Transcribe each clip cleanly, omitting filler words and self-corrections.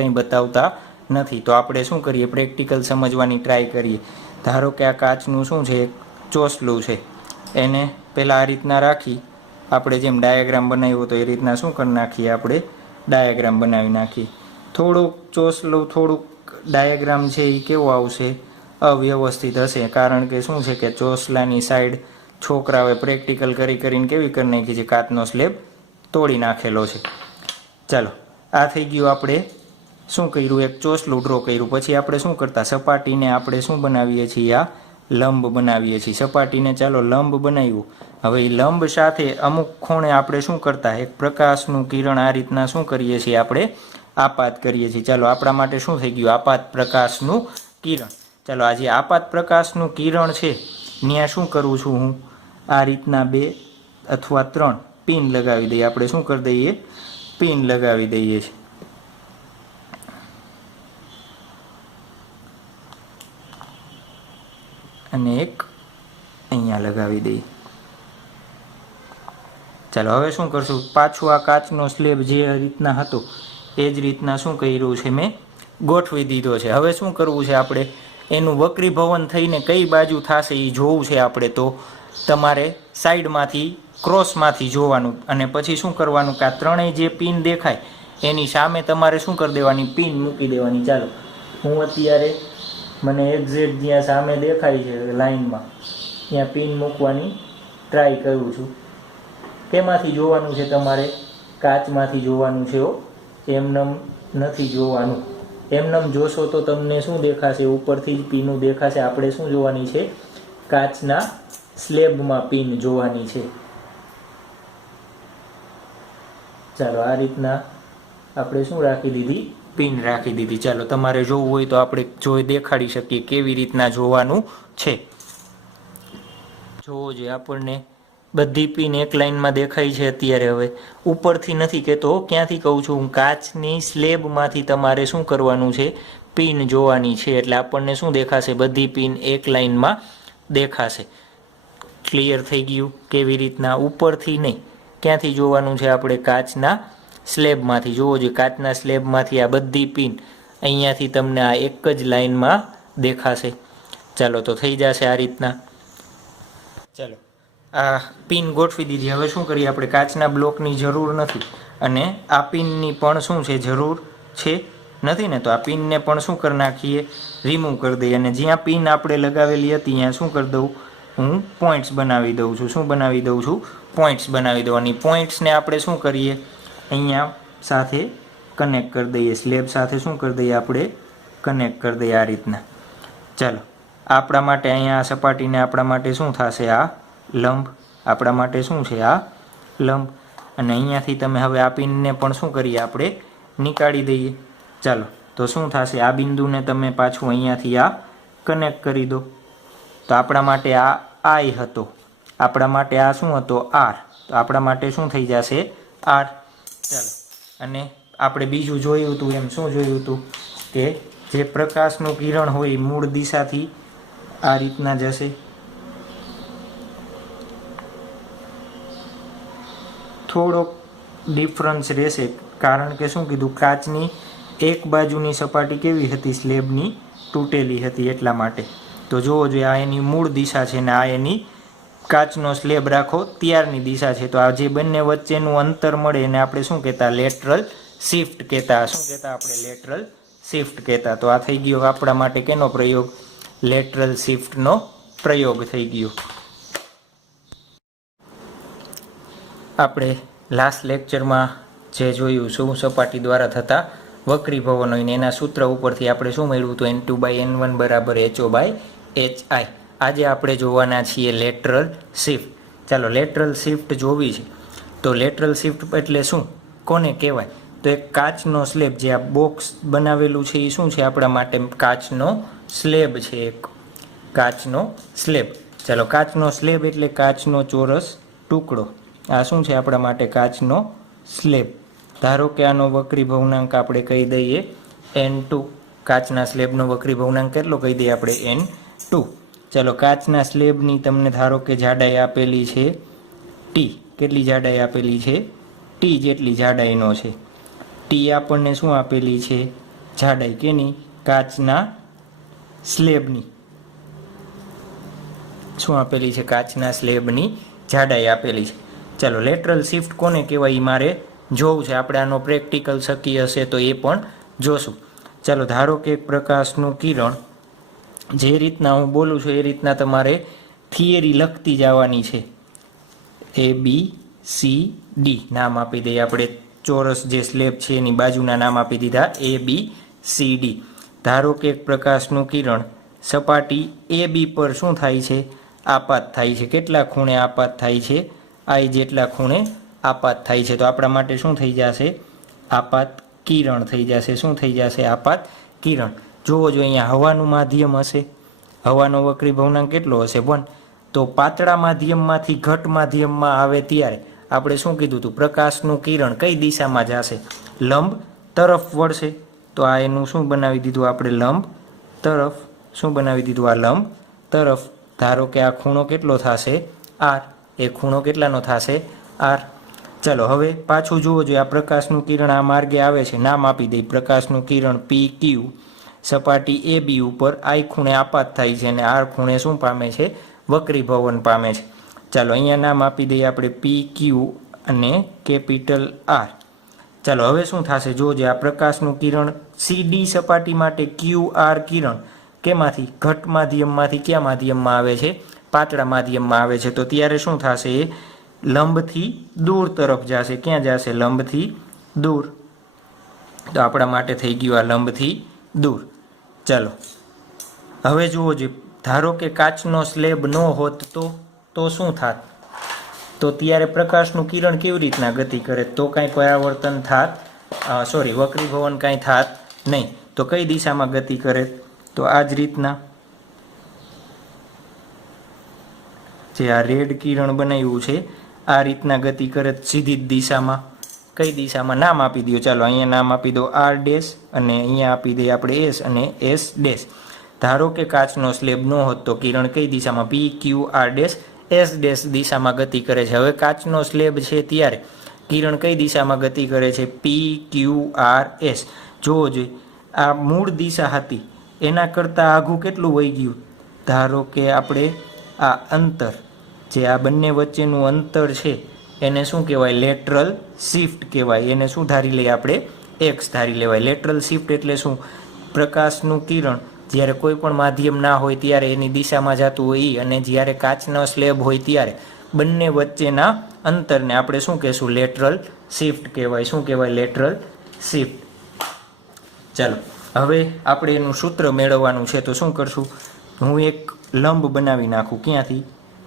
કંઈ બતાવતા નથી। તો આપણે શું કરીએ, પ્રેક્ટિકલ સમજવાની ટ્રાય કરીએ। ધારો કે આ કાચનું શું છે, એક ચોસલું છે, એને પહેલાં આ રીતના રાખી આપણે જેમ ડાયાગ્રામ બનાવ્યો તો એ રીતના શું કરી નાખીએ, આપણે ડાયાગ્રામ બનાવી નાખીએ। થોડુંક ચોસલું થોડુંક ડાયાગ્રામ છે એ કેવો આવશે, અવ્યવસ્થિત હશે, કારણ કે શું છે કે ચોસલાની સાઈડ છોકરાઓએ પ્રેક્ટિકલ કરીને કેવી કરી નાખી છે, કાચનો સ્લેબ તોડી નાખેલો છે। ચાલો, આ થઈ ગયું, આપણે શું કર્યું, એક ચોસલું ડ્રો કર્યું। પછી આપણે શું કરતા, સપાટીને આપણે શું બનાવીએ છીએ, આ લંબ બનાવીએ છીએ। સપાટીને ચાલો લંબ બનાવ્યું। હવે એ લંબ સાથે અમુક ખૂણે આપણે શું કરતા, એક પ્રકાશનું કિરણ આ રીતના શું કરીએ છીએ, આપણે આપાત કરીએ છીએ। ચાલો, આપણા માટે શું થઈ ગયું, આપાત પ્રકાશનું કિરણ। ચાલો, આ જે આપાત પ્રકાશનું કિરણ છે ત્યાં શું કરું છું, હું આ રીતના 2 અથવા 3 પિન લગાવી દઈએ। આપણે શું કરી દઈએ, પિન લગાવી દઈએ છીએ। અને એક અહીંયા લગાવી દઈએ। ચાલો, હવે શું કરશું, પાછું આ કાચનો સ્લેબ જે રીતના હતો એ જ રીતના શું કર્યું છે, મેં ગોઠવી દીધો છે। હવે શું કરવું છે, આપણે એનું વક્રીભવન થઈને કઈ બાજુ થશે એ જોવું છે આપણે। તો તમારે સાઈડમાંથી ક્રોસમાંથી જોવાનું, અને પછી શું કરવાનું કે આ ત્રણેય જે પિન દેખાય એની સામે તમારે શું કરી દેવાની, પિન મૂકી દેવાની। ચાલો, હું અત્યારે મને એક્ઝેક્ટ જ્યાં સામે દેખાય છે લાઈનમાં ત્યાં પિન મૂકવાની ટ્રાય કરું છું। તેમાંથી જોવાનું છે તમારે, કાચમાંથી જોવાનું છે, એમનેમ નથી જોવાનું। એમનેમ જોશો તો તમને શું દેખાશે, ઉપરથી જ પીનું દેખાશે। આપણે શું જોવાની છે, કાચના સ્લેબમાં પિન જોવાની છે। ચાલો, આ રીતના આપણે શું રાખી દીધી, પિન રાખી દીધી। ચાલો, તમારે જોવું હોય તો આપણે જોઈ દેખાડી શકીએ કેવી રીતના જોવાનું છે। જોવો જોઈએ, આપણને બધી પિન એક લાઈનમાં દેખાય છે અત્યારે। હવે ઉપરથી નથી કહેતો, ક્યાંથી કહું છું, કાચની સ્લેબમાંથી તમારે શું કરવાનું છે, પિન જોવાની છે। એટલે આપણને શું દેખાશે, બધી પિન એક લાઈનમાં દેખાશે। ક્લિયર થઈ ગયું, કેવી રીતના, ઉપરથી નહીં, ક્યાંથી જોવાનું છે, આપણે કાચના સ્લેબમાંથી। જોવો જોઈએ, કાચના સ્લેબમાંથી આ બધી પિન અહીંયાથી તમને આ એક જ લાઈનમાં દેખાશે। ચાલો, તો થઈ જશે આ રીતના। ચાલો, આ પિન ગોઠવી દીધી। હવે શું કરીએ, આપણે કાચના બ્લોકની જરૂર નથી અને આ પિનની પણ શું છે, જરૂર છે નથી ને। તો આ પિનને પણ શું કરી નાખીએ, રિમૂવ કરી દઈએ। અને જ્યાં પિન આપણે લગાવેલી હતી ત્યાં શું કરી દઉં, હું પોઈન્ટ્સ બનાવી દઉં છું। શું બનાવી દઉં છું, પોઈન્ટ્સ બનાવી દઉં। અને પોઈન્ટ્સને આપણે શું કરીએ, અહીંયા સાથે કનેક્ટ કરી દઈએ, સ્લેબ સાથે શું કરી દઈએ, આપણે કનેક્ટ કરી દઈએ આ રીતના। ચાલો, આપણા માટે અહીંયા આ સપાટીને આપણા માટે શું થશે, આ લંબ આપણા માટે શું છે, આ લંબ। અને અહીંયાથી તમે હવે આ પિનને પણ શું કરીએ, આપણે નીકાળી દઈએ। ચાલો, તો શું થશે, આ બિંદુને તમે પાછું અહીંયાથી આ કનેક્ટ કરી દો। તો આપણા માટે આ આઈ હતો, આપણા માટે આ શું હતો, આર। તો આપણા માટે શું થઈ જશે, આર। ચાલો, અને આપણે બીજું જોયું હતું એમ શું જોયું હતું કે જે પ્રકાશનું કિરણ હોય મૂળ દિશાથી આ રીતના જશે। થોડોક ડિફરન્સ રહેશે, કારણ કે શું કીધું, કાચની એક બાજુની સપાટી કેવી હતી, સ્લેબની તૂટેલી હતી એટલા માટે। તો જોવો જોઈએ, આ એની મૂળ દિશા છે ને આ એની કાચનો સ્લેબ રાખો ત્યારની દિશા છે। તો આ જે બંને વચ્ચેનું અંતર મળે એને આપણે શું કહેતા, લેટરલ શિફ્ટ કહેતા। શું કહેતા આપણે, લેટરલ શિફ્ટ કહેતા। તો આ થઈ ગયો આપણા માટે કેનો પ્રયોગ, લેટરલ શિફ્ટનો પ્રયોગ થઈ ગયો। આપણે લાસ્ટ લેક્ચરમાં જે જોયું, શું સપાટી દ્વારા થતા વક્રીભવનો, એના સૂત્ર ઉપરથી આપણે શું મેળવ્યું હતું, N2/N1 બરાબર HO/HI। આજે આપણે જોવાના છીએ લેટરલ શિફ્ટ। ચાલો, લેટરલ શિફ્ટ જોવી છે તો લેટરલ શિફ્ટ એટલે શું, કોને કહેવાય, તો એક કાચનો સ્લેબ, જે આ બોક્સ બનાવેલું છે એ શું છે, આપણા માટે કાચનો સ્લેબ છે, એક કાચનો સ્લેબ। ચાલો, કાચનો સ્લેબ એટલે કાચનો ચોરસ ટુકડો। આ શું છે, આપણા માટે કાચનો સ્લેબ। ધારો કે આનો વક્રીભવનાંક આપણે કહી દઈએ N2। કાચના સ્લેબનો વક્રીભવનાંક કેટલો કહી દઈએ આપણે, N2। ચાલો, કાચના સ્લેબની તમને ધારો કે જાડાઈ આપેલી છે ટી। કેટલી જાડાઈ આપેલી છે, ટી જેટલી જાડાઈનો છે। ટી આપણને શું આપેલી છે, જાડાઈ કેની? કાચના સ્લેબની. શું આપેલી છે? કાચના સ્લેબની જાડાઈ આપેલી છે. ચાલો, લેટરલ શિફ્ટ કોને કહેવાય એ મારે જોવું છે. આપણે આનો પ્રેક્ટિકલ શક્ય હશે તો એ પણ જોશું. ચાલો, ધારો કે એક પ્રકાશનું કિરણ, જે રીતના હું બોલું છું એ રીતના તમારે થિયરી લખતી જવાની છે. ABCD નામ આપી દઈએ આપણે. ચોરસ જે સ્લેબ છે એની બાજુના નામ આપી દીધા ABCD. ધારો કે એક પ્રકાશનું કિરણ સપાટી AB પર શું થાય છે? આપાત થાય છે. કેટલા ખૂણે આપાત થાય છે? I જેટલા ખૂણે આપાત થાય છે. તો આપણા માટે શું થઈ જશે? આપાત કિરણ થઈ જશે. શું થઈ જશે? આપાત કિરણ. જુઓ, જો અહીંયા હવાનું માધ્યમ હશે, હવાનો વક્રી ભવનાંક કેટલો હશે? 1. તો પાતળા માધ્યમમાંથી ઘટ માધ્યમમાં આવે ત્યારે આપણે શું કીધું હતું? પ્રકાશનું કિરણ કઈ દિશામાં જશે? લંબ તરફ વળશે. તો આ એનું શું બનાવી દીધું આપણે? લંબ તરફ. શું બનાવી દીધું? આ લંબ તરફ. ધારો કે આ ખૂણો કેટલો થશે? R. એ ખૂણો કેટલાનો થશે? R. ચલો, હવે પાછું જુઓ જોઈએ. આ પ્રકાશનું કિરણ આ માર્ગે આવે છે, નામ આપી દઈએ. પ્રકાશનું કિરણ PQ સપાટી AB ઉપર I ખૂણે આપાત થાય છે અને R ખૂણે શું પામે છે? વક્રીભવન પામે છે. ચાલો, અહીંયા નામ આપી દઈએ આપણે PQ અને કેપિટલ R. ચાલો, હવે શું થશે? જોજે, આ પ્રકાશનું કિરણ CD સપાટી માટે QR કિરણ કેમાંથી? ઘટ માધ્યમમાંથી ક્યાં માધ્યમમાં આવે છે? પાતળા માધ્યમમાં આવે છે. તો ત્યારે શું થશે? એ લંબથી દૂર તરફ જશે. ક્યાં જશે? લંબથી દૂર. તો આપણા માટે થઈ ગયું આ લંબથી દૂર. ચાલો, હવે જુઓ જે, ધારો કે કાચનો સ્લેબ ન હોત તો શું થાત? તો ત્યારે પ્રકાશનું કિરણ કેવી રીતના ગતિ કરે? તો કાંઈ પરાવર્તન થાત, વક્રીભવન કાંઈ થાત નહીં. તો કઈ દિશામાં ગતિ કરે? તો આ જ રીતના જે આ રેડ કિરણ બનાવ્યું છે આ રીતના ગતિ કરે સીધી જ દિશામાં. કઈ દિશામાં? નામ આપી દો. ચાલો, અહીંયા નામ આપી દો R ડેશ અને અહીંયા આપી દઈએ આપણે S અને S ડેશ. ધારો કે કાચનો સ્લેબ ન હોત તો કિરણ કઈ દિશામાં? PQR ડેશ S ડેશ દિશામાં ગતિ કરે છે. હવે કાચનો સ્લેબ છે ત્યારે કિરણ કઈ દિશામાં ગતિ કરે છે? PQRS. જોવો જોઈએ, આ મૂળ દિશા હતી એના કરતાં આઘું કેટલું વહી ગયું? ધારો કે આપણે આ અંતર, જે આ બંને વચ્ચેનું અંતર છે એને શું કહેવાય? લેટરલ શિફ્ટ કહેવાય. એને શું ધારી લઈએ આપણે? X ધારી લેવાય. લેટરલ શિફ્ટ એટલે શું? પ્રકાશનું કિરણ જ્યારે કોઈ પણ માધ્યમ ના હોય ત્યારે એની દિશામાં જતું હોય એ, અને જ્યારે કાચનો સ્લેબ હોય ત્યારે બંને વચ્ચેના અંતરને આપણે શું કહેશું? લેટરલ શિફ્ટ કહેવાય. શું કહેવાય? Lateral shift. ચાલો, હવે આપણે એનું સૂત્ર મેળવવાનું છે. તો શું કરશું? હું એક લંબ બનાવી નાખું. ક્યાંથી?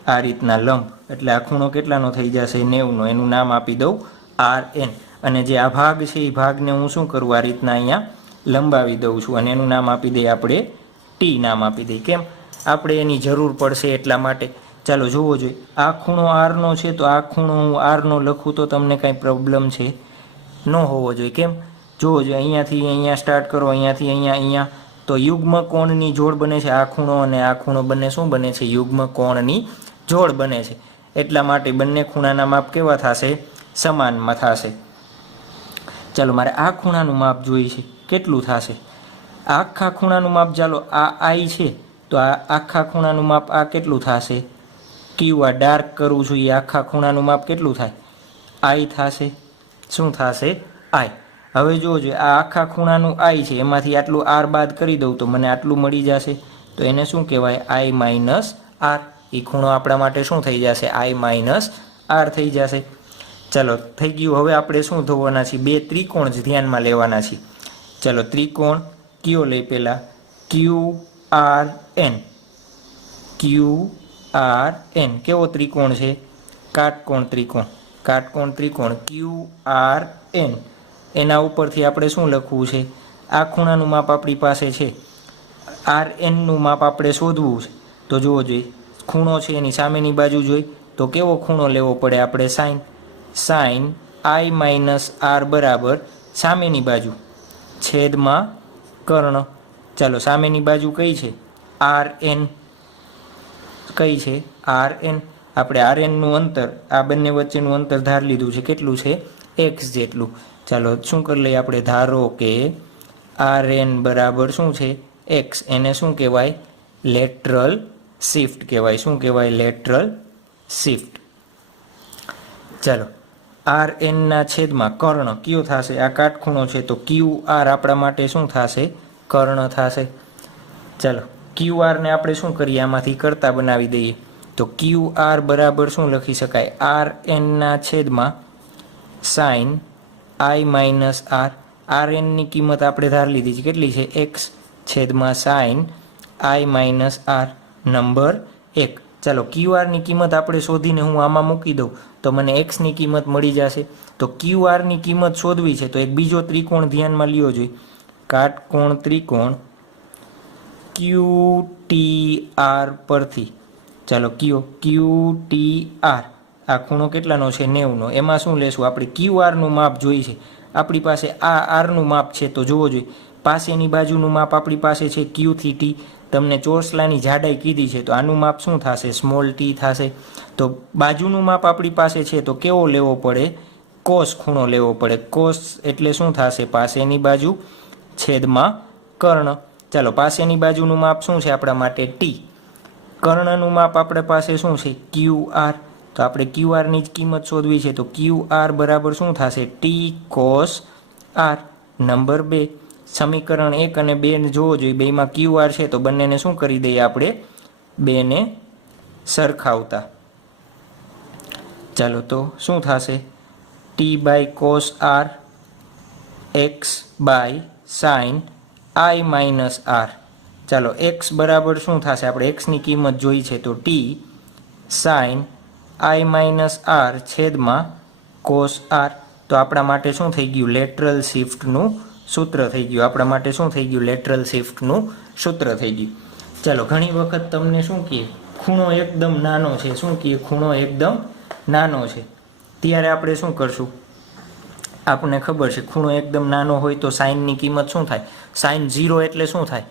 આ રીતના લંબ. એટલે આ ખૂણો કેટલાનો થઈ જશે? 90નો. એનું નામ આપી દઉં RN. અને જે આ ભાગ છે એ ભાગને હું શું કરું? આ રીતના અહીંયા લંબાવી દઉં છું અને એનું નામ આપી દઈએ આપણે T નામ આપી દઈએ. કેમ? આપણે એની જરૂર પડશે એટલા માટે. ચાલો, જોવો જોઈએ, આ ખૂણો Rનો છે તો આ ખૂણો હું Rનો લખું તો તમને કાંઈ પ્રોબ્લેમ છે? ન હોવો જોઈએ. કેમ? જોવો જોઈએ, અહીંયાથી અહીંયા સ્ટાર્ટ કરો, અહીંયાથી અહીંયા તો યુગ્મ કોણની જોડ બને છે. આ ખૂણો અને આ ખૂણો બંને શું બને છે? યુગ્મ કોણની જોડ બને છે. એટલા માટે બંને ખૂણાના માપ કેવા થશે? સમાનમાં થશે. ચાલો, મારે આ ખૂણાનું માપ જોઈએ છે. કેટલું થશે? આખા ખૂણાનું માપ, ચાલો આ I છે તો આ આખા ખૂણાનું માપ આ કેટલું થશે? Q. આ ડાર્ક કરું છું એ આખા ખૂણાનું માપ કેટલું થાય? I થશે. શું થશે? I. હવે જોજો, આ આખા ખૂણાનું I છે, એમાંથી આટલું R બાદ કરી દઉં તો મને આટલું મળી જશે. તો એને શું કહેવાય? I minus R. એ ખૂણો આપણા માટે શું થઈ જશે? I માઇનસ R થઈ જશે. ચાલો, થઈ ગયું. હવે આપણે શું ધોવાના છીએ? બે ત્રિકોણ જ ધ્યાનમાં લેવાના છીએ. ચાલો, ત્રિકોણ કયો લઈ? પહેલાં QRN. QRN કેવો ત્રિકોણ છે? કાટકોણ ત્રિકોણ. કાટકોણ ત્રિકોણ QRN. એના ઉપરથી આપણે શું લખવું છે? આ ખૂણાનું માપ આપણી પાસે છે, RNનું માપ આપણે શોધવું છે. તો જોવો જોઈએ, ખૂણો છે એની સામેની બાજુ જોઈ તો કેવો ખૂણો લેવો પડે આપણે? Sine. Sine I minus R બરાબર સામેની બાજુ છેદમાં કર્ણ. ચાલો, સામેની બાજુ કઈ છે? RN. કઈ છે? RN. આપણે RNનું અંતર, આ બંને વચ્ચેનું અંતર ધાર લીધું છે. કેટલું છે? X જેટલું. ચાલો, શું કરી લઈએ આપણે? ધારો કે આર એન બરાબર શું છે એક્સ, એને શું કહેવાય લેટરલ શિફ્ટ કહેવાય. શું કહેવાય લેટરલ શિફ્ટ. ચાલો આર એનના છેદમાં કર્ણ કયો થશે, આ કાટખૂણો છે તો ક્યુ આર આપણા માટે શું થશે કર્ણ થશે. ચાલો ક્યુ આરને આપણે શું કરીએ આમાંથી કરતા બનાવી દઈએ તો ક્યુ આર બરાબર શું લખી શકાય આર એનના છેદમાં sign I minus R. R એનની કિંમત આપણે ધાર લીધી છે કેટલી છે એક્સ છેદમાં sign I minus R number 1. ચાલો ક્યુ આરની કિંમત આપણે શોધીને હું આમાં મૂકી દઉં તો મને એક્સની કિંમત મળી જશે. તો ક્યુ આરની કિંમત શોધવી છે તો એક બીજો ત્રિકોણ ધ્યાનમાં લ્યો જોઈએ, કાટકોણ ત્રિકોણ ક્યુ ટી આર પરથી. ચાલો કયો ક્યુ ટી આર, આ ખૂણો કેટલાનો છે 90નો. એમાં શું લેશું આપણે ક્યુ આરનું માપ જોઈ છે, આપણી પાસે આ આરનું માપ છે તો જોવો જોઈએ. પાસેની બાજુનું માપ આપણી પાસે છે ક્યુથી ટી. તમને ચોસલાની જાડાઈ કીધી છે તો આનું માપ શું થશે સ્મોલ ટી થશે. તો બાજુનું માપ આપણી પાસે છે તો કેવો લેવો પડે કોસ ખૂણો લેવો પડે. કોસ એટલે શું થશે પાસેની બાજુ છેદમાં કર્ણ. ચાલો પાસેની બાજુનું માપ શું છે આપણા માટે ટી, કર્ણનું માપ આપણા પાસે શું છે ક્યુ આર. તો આપણે ક્યુ આરની જ કિંમત શોધવી છે તો ક્યુ આર બરાબર શું થશે ટી કોસ આર નંબર 2. સમીકરણ 1 અને 2 જોવો જોઈએ, બેમાં ક્યુ આર છે તો બંનેને શું કરી દઈએ આપણે બેને સરખાવતા. ચાલો તો શું થશે T by cos R X by sine I minus R. ચાલો એક્સ બરાબર શું થશે આપણે એક્સની કિંમત જોઈ છે તો T sine I minus R છેદમાં કોસ આર. તો આપણા માટે શું થઈ ગયું લેટરલ શિફ્ટનું સૂત્ર થઈ ગયું. આપણા માટે શું થઈ ગયું લેટરલ શિફ્ટનું સૂત્ર થઈ ગયું. ચાલો ઘણી વખત તમને શું કહે ખૂણો એકદમ નાનો છે, શું કહે ખૂણો એકદમ નાનો છે, ત્યારે આપણે શું કરશું આપણને ખબર છે ખૂણો એકદમ નાનો હોય તો સાઇનની કિંમત શું થાય સાઇન 0 એટલે શું થાય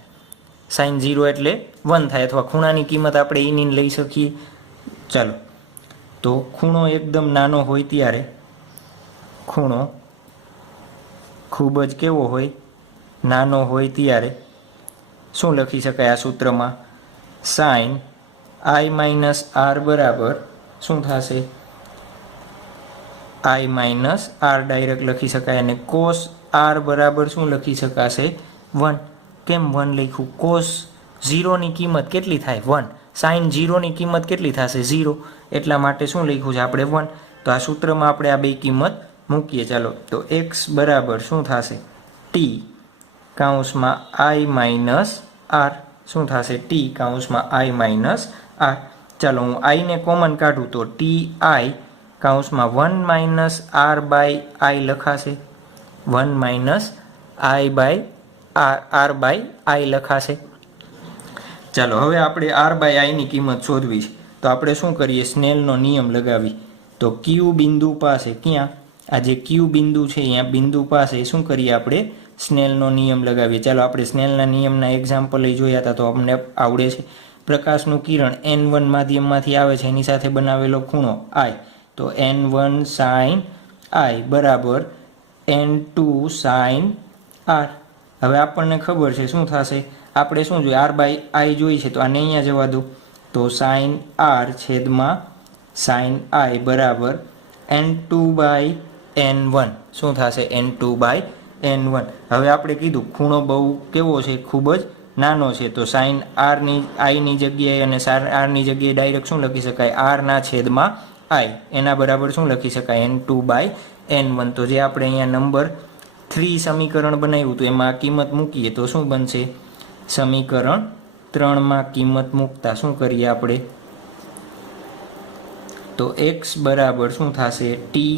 સાઇન 0 એટલે 1 થાય, અથવા ખૂણાની કિંમત આપણે એની લઈ શકીએ. ચાલો તો ખૂણો એકદમ નાનો હોય ત્યારે ખૂણો ખૂબ જ કેવો હોય નાનો હોય ત્યારે શું લખી શકાય આ સૂત્રમાં સાઇન આઈ માઇનસ આર બરાબર શું થશે આઈ માઇનસ આર ડાયરેક્ટ લખી શકાય. અને કોસ આર બરાબર શું લખી શકાશે 1. કેમ 1 લખ્યું કોસ 0ની કિંમત કેટલી થાય 1, સાઇન 0ની કિંમત કેટલી થશે 0, એટલા માટે શું લખ્યું છે આપણે 1. તો આ સૂત્રમાં આપણે આ બે કિંમત મૂકીએ. ચાલો તો એક્સ બરાબર શું થશે ટી કાઉન્સમાં આઈ માઇનસ આર શું થશે ટી કાઉન્સમાં આઈ માઇનસ આર. ચાલો હું આઈને કોમન કાઢું તો ટી આઈ કાઉન્સમાં 1 માઇનસ આર બાય આઈ લખાશે, 1 minus i by r by i લખાશે. ચાલો હવે આપણે આર બાય આઈની કિંમત શોધવી છે તો આપણે શું કરીએ સ્નેલનો નિયમ લગાવી. તો ક્યુ બિંદુ પાસે ક્યાં આ જે ક્યુ બિંદુ છે અહીંયા બિંદુ પાસે શું કરીએ આપણે સ્નેલનો નિયમ લગાવીએ. ચાલો આપણે સ્નેલના નિયમના એક્ઝામ્પલ જોયા હતા તો અમને આવડે છે. પ્રકાશનું કિરણ N1 માધ્યમમાંથી આવે છે એની સાથે બનાવેલો ખૂણો I, તો N1 sin I બરાબર N2 sin R. હવે આપણને ખબર છે શું થશે આપણે શું જોઈએ R બાય I જોઈ છે તો આને અહીંયા જવા દો તો sin R છેદમાં sin I બરાબર N2 બાય N1 શું થશે N2 બાય N1. હવે આપણે કીધું ખૂણો બહુ કેવો છે ખૂબ જ નાનો છે તો sin R ની I ની જગ્યાએ અને sin R ની જગ્યાએ ડાયરેક્ટ શું લખી શકાય R ના છેદમાં I એના બરાબર શું લખી શકાય N2 બાય N1. તો જે આપણે અહીંયા નંબર 3 સમીકરણ બનાવ્યું તો એમાં કિંમત મૂકીએ તો શું બનશે સમીકરણ 3 માં કિંમત મૂકતા શું કરીએ આપણે તો x બરાબર શું થશે ti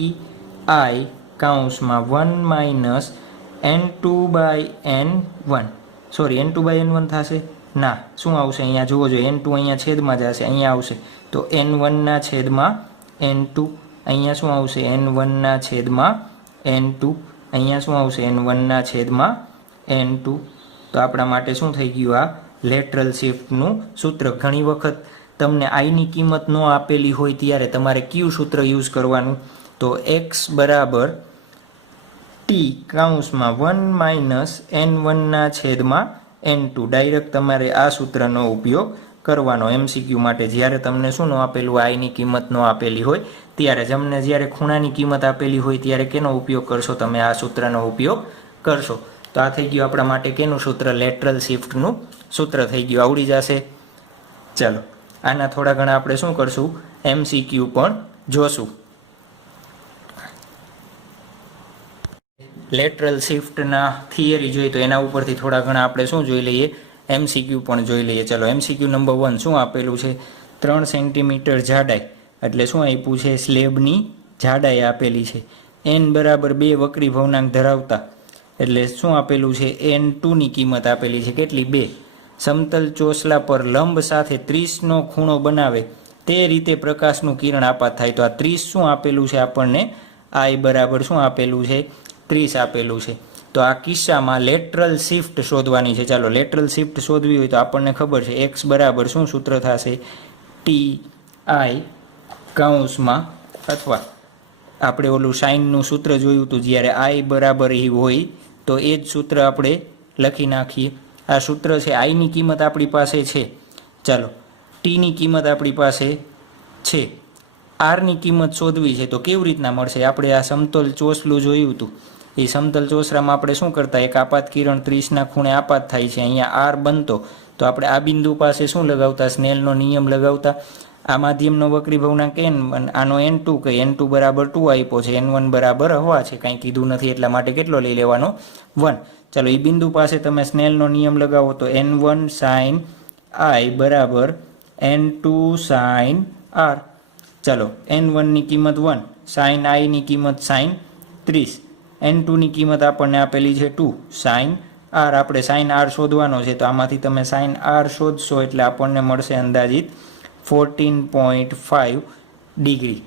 કાઉન્સમાં 1 minus N2 by N1 sorry N2 by N1 થશે ના શું આવશે અહીંયા જોવો જોઈએ N2 અહીંયા છેદમાં જ હશે અહીંયા આવશે તો N1 ના છેદમાં N2 અહીંયા શું આવશે N1 ના છેદમાં N2 અહીંયા શું આવશે N1 ના છેદમાં N2. તો આપણા માટે શું થઈ ગયું આ લેટરલ શિફ્ટનું સૂત્ર. ઘણી વખત તમને I ની કિંમત ન આપેલી હોય ત્યારે તમારે કયું સૂત્ર યુઝ કરવાનું તો x બરાબર ટી કૌંસમાં 1 - n1 છેદમાં n2 ડાયરેક્ટ તમારે આ સૂત્રનો ઉપયોગ કરવાનો MCQ માટે. જ્યારે તમને શું ન આપેલું, આઈની કિંમત ન આપેલી હોય ત્યારે તમને જ્યારે ખૂણાની કિંમત આપેલી હોય ત્યારે કેનો ઉપયોગ કરશો, તમે આ સૂત્રનો ઉપયોગ કરશો. તો આ થઈ ગયું આપણા માટે કેનું સૂત્ર, લેટરલ શિફ્ટનું સૂત્ર થઈ ગયું, આવડી જશે. ચાલો આના થોડા ઘણા આપણે શું કરશું, MCQ પણ જોશું. લેટરલ શિફ્ટના થિયરી જોઈએ તો એના ઉપરથી થોડા ઘણા આપણે શું જોઈ લઈએ, MCQ પણ જોઈ લઈએ. ચલો MCQ નંબર 1 શું આપેલું છે, 3 સેન્ટીમીટર જાડાઈ એટલે શું આપ્યું છે, સ્લેબની જાડાઈ આપેલી છે. n બરાબર 2 વક્રી ભવનાંક ધરાવતા એટલે શું આપેલું છે, n2 ની કિંમત આપેલી છે, કેટલી, 2. સમતલ ચોસલા પર લંબ સાથે 30નો ખૂણો બનાવે તે રીતે પ્રકાશનું કિરણ આપાત થાય. તો આ 30 શું આપેલું છે આપણને, I બરાબર શું આપેલું છે, 30 આપેલું છે. તો આ કિસ્સામાં લેટરલ શિફ્ટ શોધવાની છે. ચાલો લેટરલ શિફ્ટ શોધવી હોય તો આપણને ખબર છે x બરાબર શું સૂત્ર થશે, TI કૌંસમાં, અથવા આપણે ઓલું સાઇનનું સૂત્ર જોયું હતું જ્યારે I બરાબર એ હોય તો એ જ સૂત્ર આપણે લખી નાખીએ. આ સૂત્ર છે, આઈની કિંમત આપણી પાસે છે, ચાલો ટીની કિંમત આપણી પાસે છે, આરની કિંમત શોધવી છે. તો કેવી રીતના મળશે, આપણે આ સમતલ ચોસલું જોયું હતું, એ સમતલ ચોસલામાં આપણે શું કરતા, એક આપાત કિરણ 30ના ખૂણે આપાત થાય છે, અહીંયા આર બનતો, તો આપણે આ બિંદુ પાસે શું લગાવતા, સ્નેલનો નિયમ લગાવતા. આ માધ્યમનો વક્રી ભવનાંક n1, આનો n2 કઈ, n2 બરાબર 2 આપ્યો છે, n1 બરાબર હવા છે, કાંઈ કીધું નથી એટલા માટે કેટલો લઈ લેવાનો, 1. ચાલો એ બિંદુ પાસે તમે સ્નેલનો નિયમ લગાવો તો n1 sin I બરાબર n2 sin r. ચાલો n1 ની કિંમત 1, sin I ની કિંમત sin 30, n2 ની કિંમત આપણને આપેલી છે 2, sin r. આપણે sin r શોધવાનો છે તો આમાંથી તમે sin r શોધશો એટલે આપણને મળશે અંદાજિત 14.5 ડિગ્રી.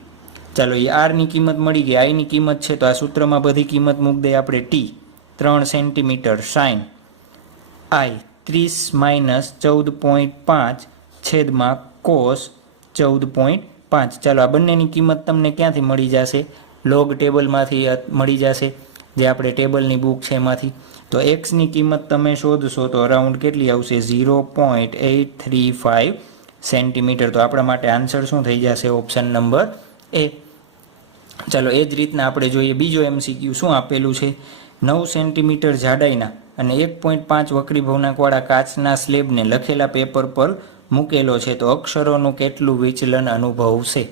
ચાલો એ r ની કિંમત મળી ગઈ, I ની કિંમત છે તો આ સૂત્રમાં બધી કિંમત મૂકી દઈએ આપણે. t 3 સેન્ટીમીટર sin I 30 - 14.5 છેદમાં cos 14.5. ચાલો આ બંનેની કિંમત તમને ક્યાંથી મળી જશે, લોગ ટેબલમાંથી મળી જશે, જે આપણે ટેબલની બુક છે એમાંથી. તો એક્સની કિંમત તમે શોધશો તો અરાઉન્ડ કેટલી આવશે, 0.835 સેન્ટીમીટર. તો આપણા માટે આન્સર શું થઈ જશે, ઓપ્શન નંબર A. ચાલો એ જ રીતના આપણે જોઈએ બીજો MCQ શું આપેલું છે, 9 સેન્ટીમીટર જાડાઈના અને 1.5 વક્રી ભવનાંકવાળા કાચના સ્લેબને લખેલા પેપર પર મૂકેલો છે તો અક્ષરોનું કેટલું વિચલન અનુભવશે.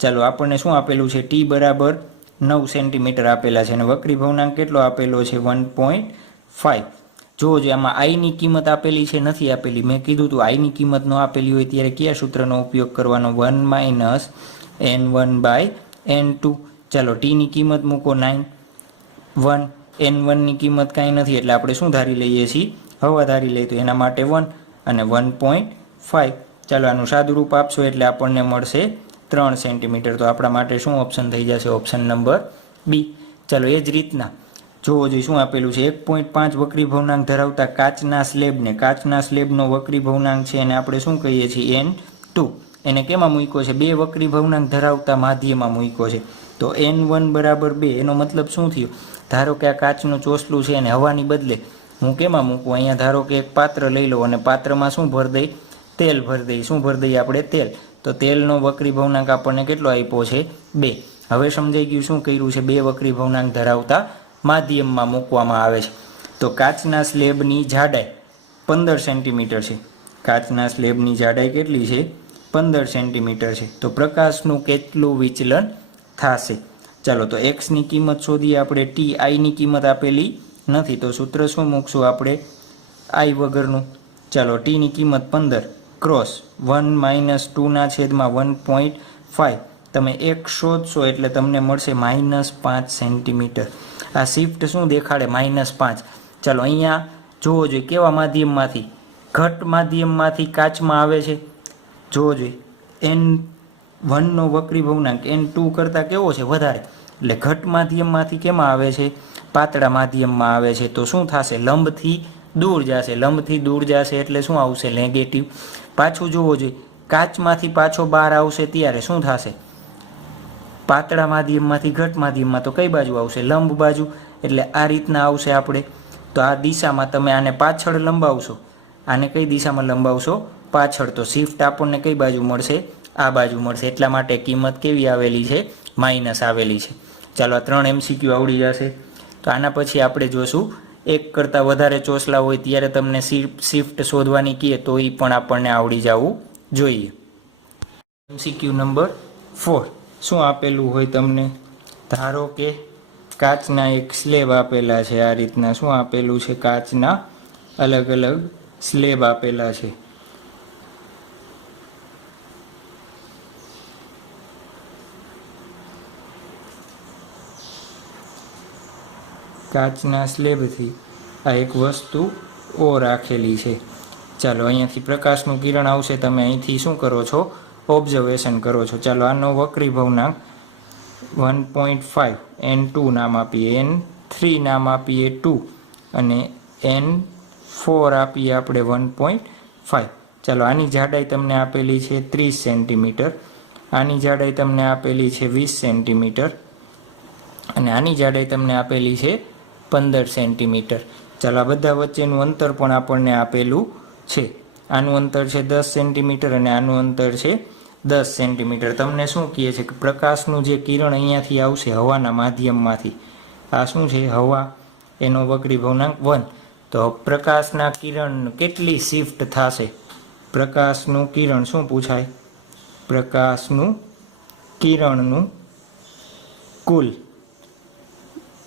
ચાલો આપણને શું આપેલું છે, T બરાબર 9 સેન્ટીમીટર આપેલા છે અને વક્રી ભવનાંક કેટલો આપેલો છે, 1.5. જોજો આમાં આઈની કિંમત આપેલી છે, નથી આપેલી. મેં કીધું હતું આઈની કિંમત ન આપેલી હોય ત્યારે કયા સૂત્રનો ઉપયોગ કરવાનો, 1 - n1/n2. ચાલો ટીની કિંમત મૂકો 9, 1, n1ની કિંમત કાંઈ નથી એટલે આપણે શું ધારી લઈએ છીએ, હવા ધારી લઈએ, તો એના માટે 1 અને 1.5. ચાલો આનું સાદુરૂપ આપશો એટલે આપણને મળશે 3 સેન્ટીમીટર. તો આપણા માટે શું ઓપ્શન થઈ જશે, ઓપ્શન નંબર B. ચાલો એ જ રીતના જોવો જોઈએ શું આપેલું છે, 1.5 વક્રી ભવનાંક ધરાવતા કાચના સ્લેબનો વક્રી ભવનાંક છે અને આપણે શું કહીએ છીએ, n2. એને કેમાં મૂક્યો છે, 2 વક્રી ભવનાંક ધરાવતા માધ્યમાં મૂક્યો છે. તો n1 બરાબર 2, એનો મતલબ શું થયો, ધારો કે આ કાચનું ચોસલું છે અને હવાની બદલે હું કેમાં મૂકું, અહીંયા ધારો કે એક પાત્ર લઈ લો અને પાત્રમાં શું ભરી દઈ, તેલ ભરી દઈ. શું ભરી દઈએ આપણે, તેલ. તો તેલનો વક્રી ભવનાંક આપણને કેટલો આપ્યો છે, 2. હવે સમજાઈ ગયું શું કર્યું છે, 2 વક્રી ભવનાંક ધરાવતા માધ્યમમાં મૂકવામાં આવે છે. તો કાચના સ્લેબની જાડાઈ 15 સેન્ટીમીટર છે, કાચના સ્લેબની જાડાઈ કેટલી છે, 15 સેન્ટીમીટર છે. તો પ્રકાશનું કેટલું વિચલન થશે. ચાલો તો એક્સની કિંમત શોધીએ આપણે, ટી આઈની કિંમત આપેલી નથી તો સૂત્ર શું મૂકશું આપણે, આઈ વગરનું. ચાલો ટીની કિંમત 15 ક્રોસ 1 - 2 છેદમાં 1.5. તમે એક શોધશો એટલે તમને મળશે -5 સેન્ટીમીટર. આ શિફ્ટ શું દેખાડે, -5. ચાલો અહીંયા જોવો જોઈએ કેવા માધ્યમમાંથી, ઘટ માધ્યમમાંથી કાચમાં આવે છે. જોવો જોઈએ n1નો વક્રી ભવનાંક n2 કરતાં કેવો છે, વધારે, એટલે ઘટ માધ્યમમાંથી કેમાં આવે છે, પાતળા માધ્યમમાં આવે છે. તો શું થશે, લંબથી દૂર જશે, લંબથી દૂર જશે એટલે શું આવશે, નેગેટિવ. પાછું જોવો જોઈએ કાચમાંથી પાછો બહાર આવશે ત્યારે શું થશે, પાતળા માધ્યમમાંથી ઘટ માધ્યમમાં તો કઈ બાજુ આવશે, લંબ બાજુ. એટલે આ રીતના આવશે આપણે. તો આ દિશામાં તમે આને પાછળ લંબાવશો, આને કઈ દિશામાં લંબાવશો? પાછળ. તો શિફ્ટ આપણને કઈ બાજુ મળશે? આ બાજુ મળશે. એટલા માટે કિંમત કેવી આવેલી છે? માઇનસ આવેલી છે. ચાલો આ 3 MCQ આવડી જશે. તો આના પછી આપણે જોશું એક કરતાં વધારે ચોસલા હોય ત્યારે તમને શિફ્ટ શોધવાની કહે તો એ પણ આપણને આવડી જવું જોઈએ. MCQ નંબર 4 શું આપેલું હોય તમને? ધારો કે કાચના એક સ્લેબ આપેલા છે. આ રીતના શું આપેલું છે? કાચના અલગ અલગ સ્લેબ આપેલા છે. કાચના સ્લેબથી આ એક વસ્તુ ઓ રાખેલી છે. ચાલો અહીંયાથી પ્રકાશનું કિરણ આવશે. તમે અહીંથી શું કરો છો? ઓબ્ઝર્વેશન કરો છો. ચાલો આનો વક્રીભવનાંક 1.5 N2 નામ આપીએ, N3 નામ આપીએ 2 અને N4 આપીએ આપણે 1.5. ચાલો આની જાડાઈ તમને આપેલી છે 30 સેન્ટીમીટર, આની જાડાઈ તમને આપેલી છે 20 સેન્ટીમીટર અને આની જાડાઈ તમને આપેલી છે 15 સેન્ટીમીટર. ચાલો આ બધા વચ્ચેનું અંતર પણ આપણને આપેલું છે. આનું અંતર છે 10 સેન્ટીમીટર અને આનું અંતર છે 10 સેન્ટીમીટર. તમને શું કહે છે કે પ્રકાશનું જે કિરણ અહીંયાથી આવશે હવાના માધ્યમમાંથી, આ શું છે? હવા, એનો વક્રીભવનાંક 1. તો પ્રકાશના કિરણ કેટલી શિફ્ટ થશે? પ્રકાશનું કિરણ શું પૂછાય? પ્રકાશનું કિરણનું કુલ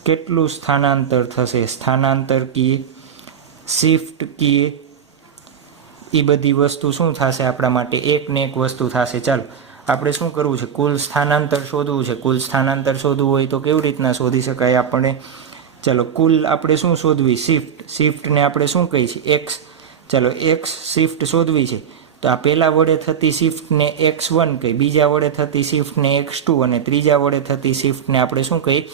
કેટલું સ્થાનાંતર થશે? સ્થાનાંતર કીએ, શિફ્ટ કીએ, એ બધી વસ્તુ શું થશે આપણા માટે? એક ને એક વસ્તુ થશે. ચાલો આપણે શું કરવું છે? કુલ સ્થાનાંતર શોધવું છે. કુલ સ્થાનાંતર શોધવું હોય તો કેવી રીતના શોધી શકાય આપણે? ચાલો કુલ આપણે શું શોધવી? શિફ્ટને આપણે શું કહીએ છીએ? એક્સ. ચાલો એક્સ શિફ્ટ શોધવી છે તો આ પહેલા વડે થતી શિફ્ટને x1 કહી, બીજા વડે થતી શિફ્ટને x2 અને ત્રીજા વડે થતી શિફ્ટને આપણે શું કહીએ?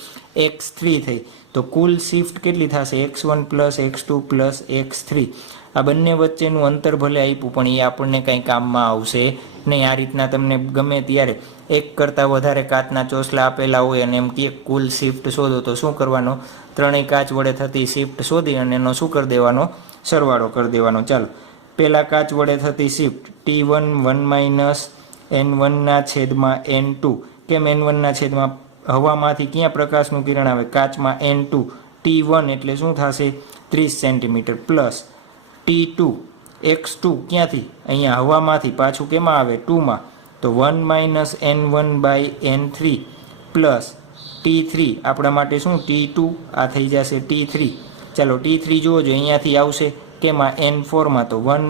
x3 થઈ. તો કુલ શિફ્ટ કેટલી થશે? x1 + x2 + x3. આ બંને વચ્ચેનું અંતર ભલે આપ્યું પણ એ આપણને કંઈ કામમાં આવશે નહીં. આ રીતના તમને ગમે ત્યારે એક કરતાં વધારે કાચના ચોસલા આપેલા હોય અને એમ કે કુલ શિફ્ટ શોધો તો શું કરવાનો? ત્રણેય કાચ વડે થતી શિફ્ટ શોધી અને એનો શું કરી દેવાનો? સરવાળો કરી દેવાનો. ચાલો પહેલા કાચ વડે થતી શિફ્ટ T1 1 - N1 / N2. કેમ N1 / હવામાંથી ક્યાં પ્રકાશનું કિરણ આવે? કાચમાં N2. T1 એટલે શું થશે? 30 સેન્ટીમીટર પ્લસ T2 x2 ક્યાંથી? અહીંયા હવામાંથી, પાછું કેમાં આવે? 2માં. તો 1 - N1 / N3 પ્લસ T3 આપણા માટે શું? T2. આ થઈ જશે T3. ચાલો T3 જુઓ જો અહીંયાથી આવશે કેમાં? N4માં. તો 1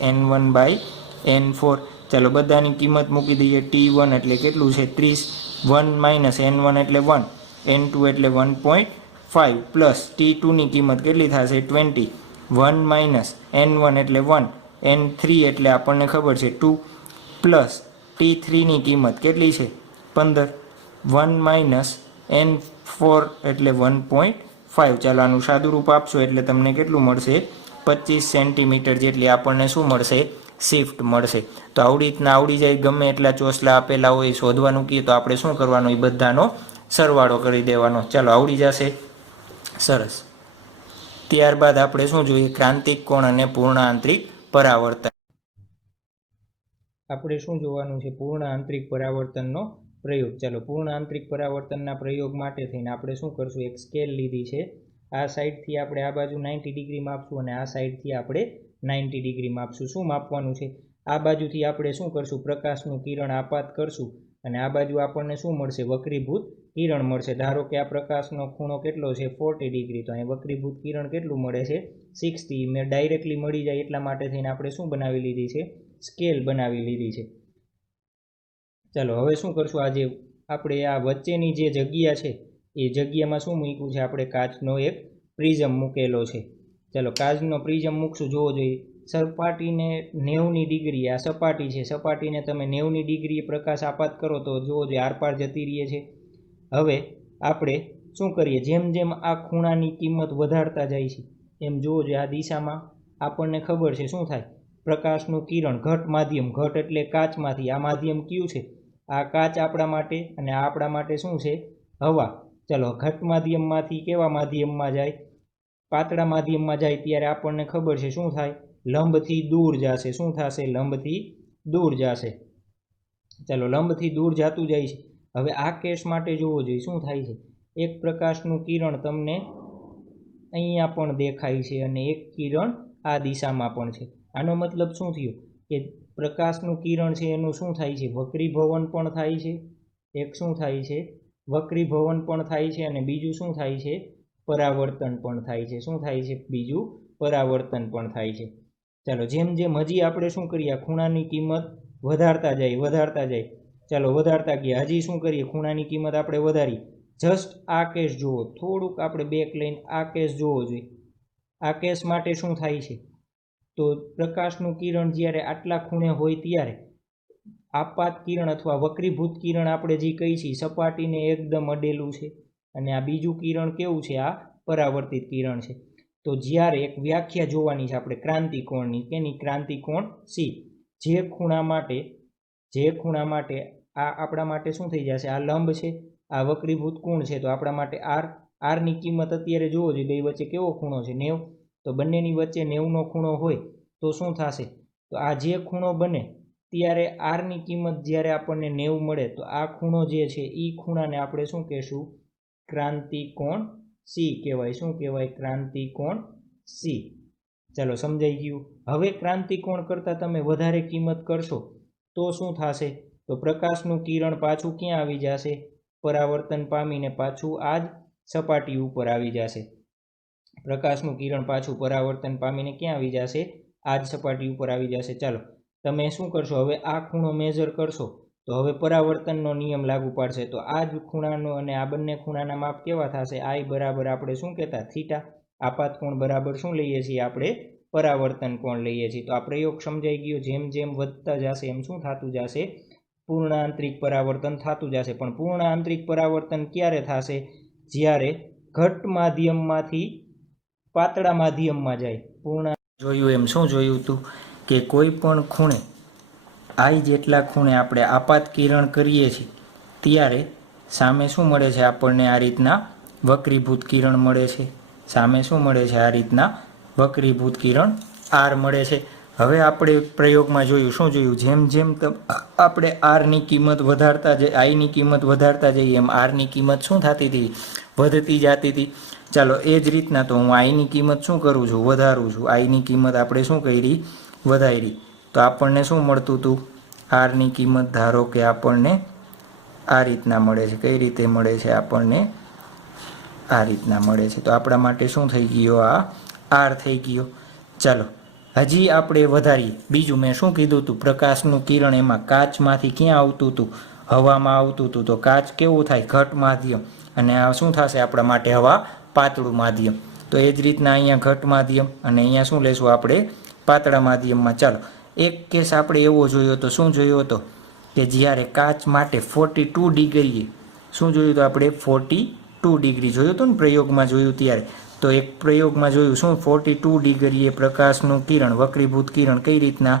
- N1 / N4. ચાલો બધાની કિંમત મૂકી દઈએ. T1 એટલે કેટલું છે? 30. 1 - N1 એટલે 1, N2 એટલે 1.5 પ્લસ T2ની કિંમત કેટલી થશે? 20. 1 - N1 એટલે 1, N3 એટલે આપણને ખબર છે 2 પ્લસ T3ની કિંમત કેટલી છે? 15. 1 - N4 એટલે 1.5. ચાલો આનું સાદુરૂપ આપશો એટલે તમને કેટલું મળશે? 25 સેન્ટીમીટર જેટલી આપણને શું મળશે? શિફ્ટ મળશે. તો આવડી રીતના આવડી જાય. ગમે એટલા ચોસલા આપેલા હોય શોધવાનું કહીએ તો આપણે શું કરવાનું? એ બધાનો સરવાળો કરી દેવાનો. ચાલો આવડી જશે. સરસ. ત્યારબાદ આપણે શું જોઈએ? ક્રાંતિક કોણ અને પૂર્ણ આંતરિક પરાવર્તન. આપણે શું જોવાનું છે? પૂર્ણ આંતરિક પરાવર્તનનો પ્રયોગ. ચાલો પૂર્ણ આંતરિક પરાવર્તનના પ્રયોગ માટે થઈને આપણે શું કરશું? એક સ્કેલ લીધી છે. આ સાઈડથી આપણે આ બાજુ 90 ડિગ્રી માપશું અને આ સાઈડથી આપણે 90 ડિગ્રી માપશું. શું માપવાનું છે? આ બાજુથી આપણે શું કરશું? પ્રકાશનું કિરણ આપાત કરશું અને આ બાજુ આપણને શું મળશે? વક્રીભૂત કિરણ મળશે. ધારો કે આ પ્રકાશનો ખૂણો કેટલો છે? 40 ડિગ્રી. તો અહીં વક્રીભૂત કિરણ કેટલું મળે છે? 60. મેં ડાયરેક્ટલી મળી જાય એટલા માટે થઈને આપણે શું બનાવી લીધી છે? સ્કેલ બનાવી લીધી છે. ચાલો હવે શું કરશું? આજે આપણે આ વચ્ચેની જે જગ્યા છે એ જગ્યામાં શું મૂક્યું છે? આપણે કાચનો એક પ્રિઝમ મૂકેલો છે. ચાલો કાચનો પ્રિઝમ મૂકશું. જોવો જોઈએ સપાટીને 90 ડિગ્રી, આ સપાટી છે, સપાટીને તમે 90 ડિગ્રીએ પ્રકાશ આપાત કરો તો જોવો જોઈએ આરપાર જતી રહે છે. હવે આપણે શું કરીએ? જેમ જેમ આ ખૂણાની કિંમત વધારતા જાય છે એમ જોવો જોઈએ આ દિશામાં આપણને ખબર છે શું થાય? પ્રકાશનું કિરણ ઘટ માધ્યમ, ઘટ એટલે કાચમાંથી, આ માધ્યમ કયું છે? આ કાચ આપણા માટે અને આ આપણા માટે શું છે? હવા. ચલો ઘટ માધ્યમમાંથી કેવા માધ્યમમાં જાય? પાતળા માધ્યમમાં જાય ત્યારે આપણને ખબર છે શું થાય? લંબથી દૂર જશે. શું થશે? લંબથી દૂર જશે. ચલો લંબથી દૂર જતું જાય છે. હવે આ કેસ માટે જોવો જોઈએ શું થાય છે. એક પ્રકાશનું કિરણ તમને અહીંયા પણ દેખાય છે અને એક કિરણ આ દિશામાં પણ છે. આનો મતલબ શું થયો કે પ્રકાશનું કિરણ છે એનું શું થાય છે? વક્રીભવન પણ થાય છે. એક શું થાય છે? વક્રીભવન પણ થાય છે અને બીજું શું થાય છે? પરાવર્તન પણ થાય છે. શું થાય છે? બીજું પરાવર્તન પણ થાય છે. ચાલો જેમ જેમ હજી આપણે શું કરીએ? ખૂણાની કિંમત વધારતા જાય. ચાલો વધારતા ગયા. હજી શું કરીએ? ખૂણાની કિંમત આપણે વધારી. જસ્ટ આ કેસ જુઓ, થોડુંક આપણે બેક લઈને આ કેસ જોવો જોઈએ. આ કેસ માટે શું થાય છે? તો પ્રકાશનું કિરણ જ્યારે આટલા ખૂણે હોય ત્યારે આપાત કિરણ અથવા વક્રીભૂત કિરણ આપણે જે કહી છીએ સપાટીને એકદમ અડેલું છે અને આ બીજું કિરણ કેવું છે? આ પરાવર્તિત કિરણ છે. તો જ્યારે એક વ્યાખ્યા જોવાની છે આપણે ક્રાંતિકોણની. કેની? ક્રાંતિકોણ સી. જે ખૂણા માટે આ આપણા માટે શું થઈ જશે? આ લંબ છે, આ વક્રીભૂત કોણ છે, તો આપણા માટે આરની કિંમત અત્યારે જોવો જોઈએ. બે વચ્ચે કેવો ખૂણો છે? 90. તો બંનેની વચ્ચે 90નો ખૂણો હોય તો શું થશે? તો આ જે ખૂણો બને ત્યારે આરની કિંમત જ્યારે આપણને 90 મળે તો આ ખૂણો જે છે એ ખૂણાને આપણે શું કહેશું? ક્રાંતિકોણ સી કહેવાય. શું કહેવાય? ક્રાંતિકોણ સી. ચાલો સમજાઈ ગયું. હવે ક્રાંતિકોણ કરતાં તમે વધારે કિંમત કરશો તો શું થશે? તો પ્રકાશનું કિરણ પાછું ક્યાં આવી જશે? પરાવર્તન પામીને પાછું આ જ સપાટી ઉપર આવી જશે. પ્રકાશનું કિરણ પાછું પરાવર્તન પામીને ક્યાં આવી જશે? આ જ સપાટી ઉપર આવી જશે. ચાલો તમે શું કરશો? હવે આ ખૂણો મેજર કરશો તો હવે પરાવર્તનનો નિયમ લાગુ પાડશે. તો આ જ ખૂણાનો અને આ બંને ખૂણાના માપ કેવા થશે? આઈ બરાબર આપણે શું કહેતા? થીટા. આપાત કોણ બરાબર શું લઈએ છીએ? આપણે પરાવર્તન કોણ લઈએ છીએ. તો આ પ્રયોગ સમજાઈ ગયો. જેમ જેમ વધતા જશે એમ શું થતું જશે? પૂર્ણ આંતરિક પરાવર્તન થતું જશે. પણ પૂર્ણ આંતરિક પરાવર્તન ક્યારે થશે? જ્યારે ઘટ માધ્યમમાંથી પાતળા માધ્યમમાં જાય. પૂર્ણ જોયું એમ શું જોયું હતું કે કોઈ પણ ખૂણે આઈ જેટલા ખૂણે આપણે આપાત કિરણ કરીએ છીએ ત્યારે સામે શું મળે છે આપણને? આ રીતના વક્રીભૂત કિરણ મળે છે. સામે શું મળે છે? આ રીતના વક્રીભૂત કિરણ આર મળે છે. હવે આપણે પ્રયોગમાં જોયું શું જોયું? જેમ જેમ આપણે આરની કિંમત વધારતા જઈએ, આઈની કિંમત વધારતા જઈએ એમ આરની કિંમત શું થતી હતી? વધતી જતી હતી. ચાલો એ જ રીતના તો હું આઈની કિંમત શું કરું છું? વધારું છું. આઈની કિંમત આપણે શું કરી? વધારી. તો આપણને શું મળતું હતું? આરની કિંમત ધારો કે આપણને આ રીતના મળે છે. કઈ રીતે મળે છે? આપણને આ રીતના મળે છે. તો આપણા માટે શું થઈ ગયો? આ આર થઈ ગયો. ચાલો હજી આપણે વધારીએ. બીજું મેં શું કીધું હતું? પ્રકાશનું કિરણ એમાં કાચમાંથી ક્યાં આવતું હતું? હવામાં આવતું હતું. તો કાચ કેવું થાય? ઘટ માધ્યમ. અને આ શું થશે આપણા માટે? હવા પાતળું માધ્યમ. તો એ જ રીતના અહીંયા ઘટ માધ્યમ અને અહીંયા શું લેશું આપણે? પાતળા માધ્યમમાં. ચાલો એક કેસ આપણે એવો જોયો હતો. શું જોયો હતો? કે જ્યારે કાચ માટે 42 ડિગ્રીએ શું જોયું હતું આપણે? 42 ડિગ્રી જોયું હતું ને પ્રયોગમાં જોયું ત્યારે. તો એક પ્રયોગમાં જોયું શું? 42 ડિગ્રીએ પ્રકાશનું કિરણ, વક્રીભૂત કિરણ કઈ રીતના?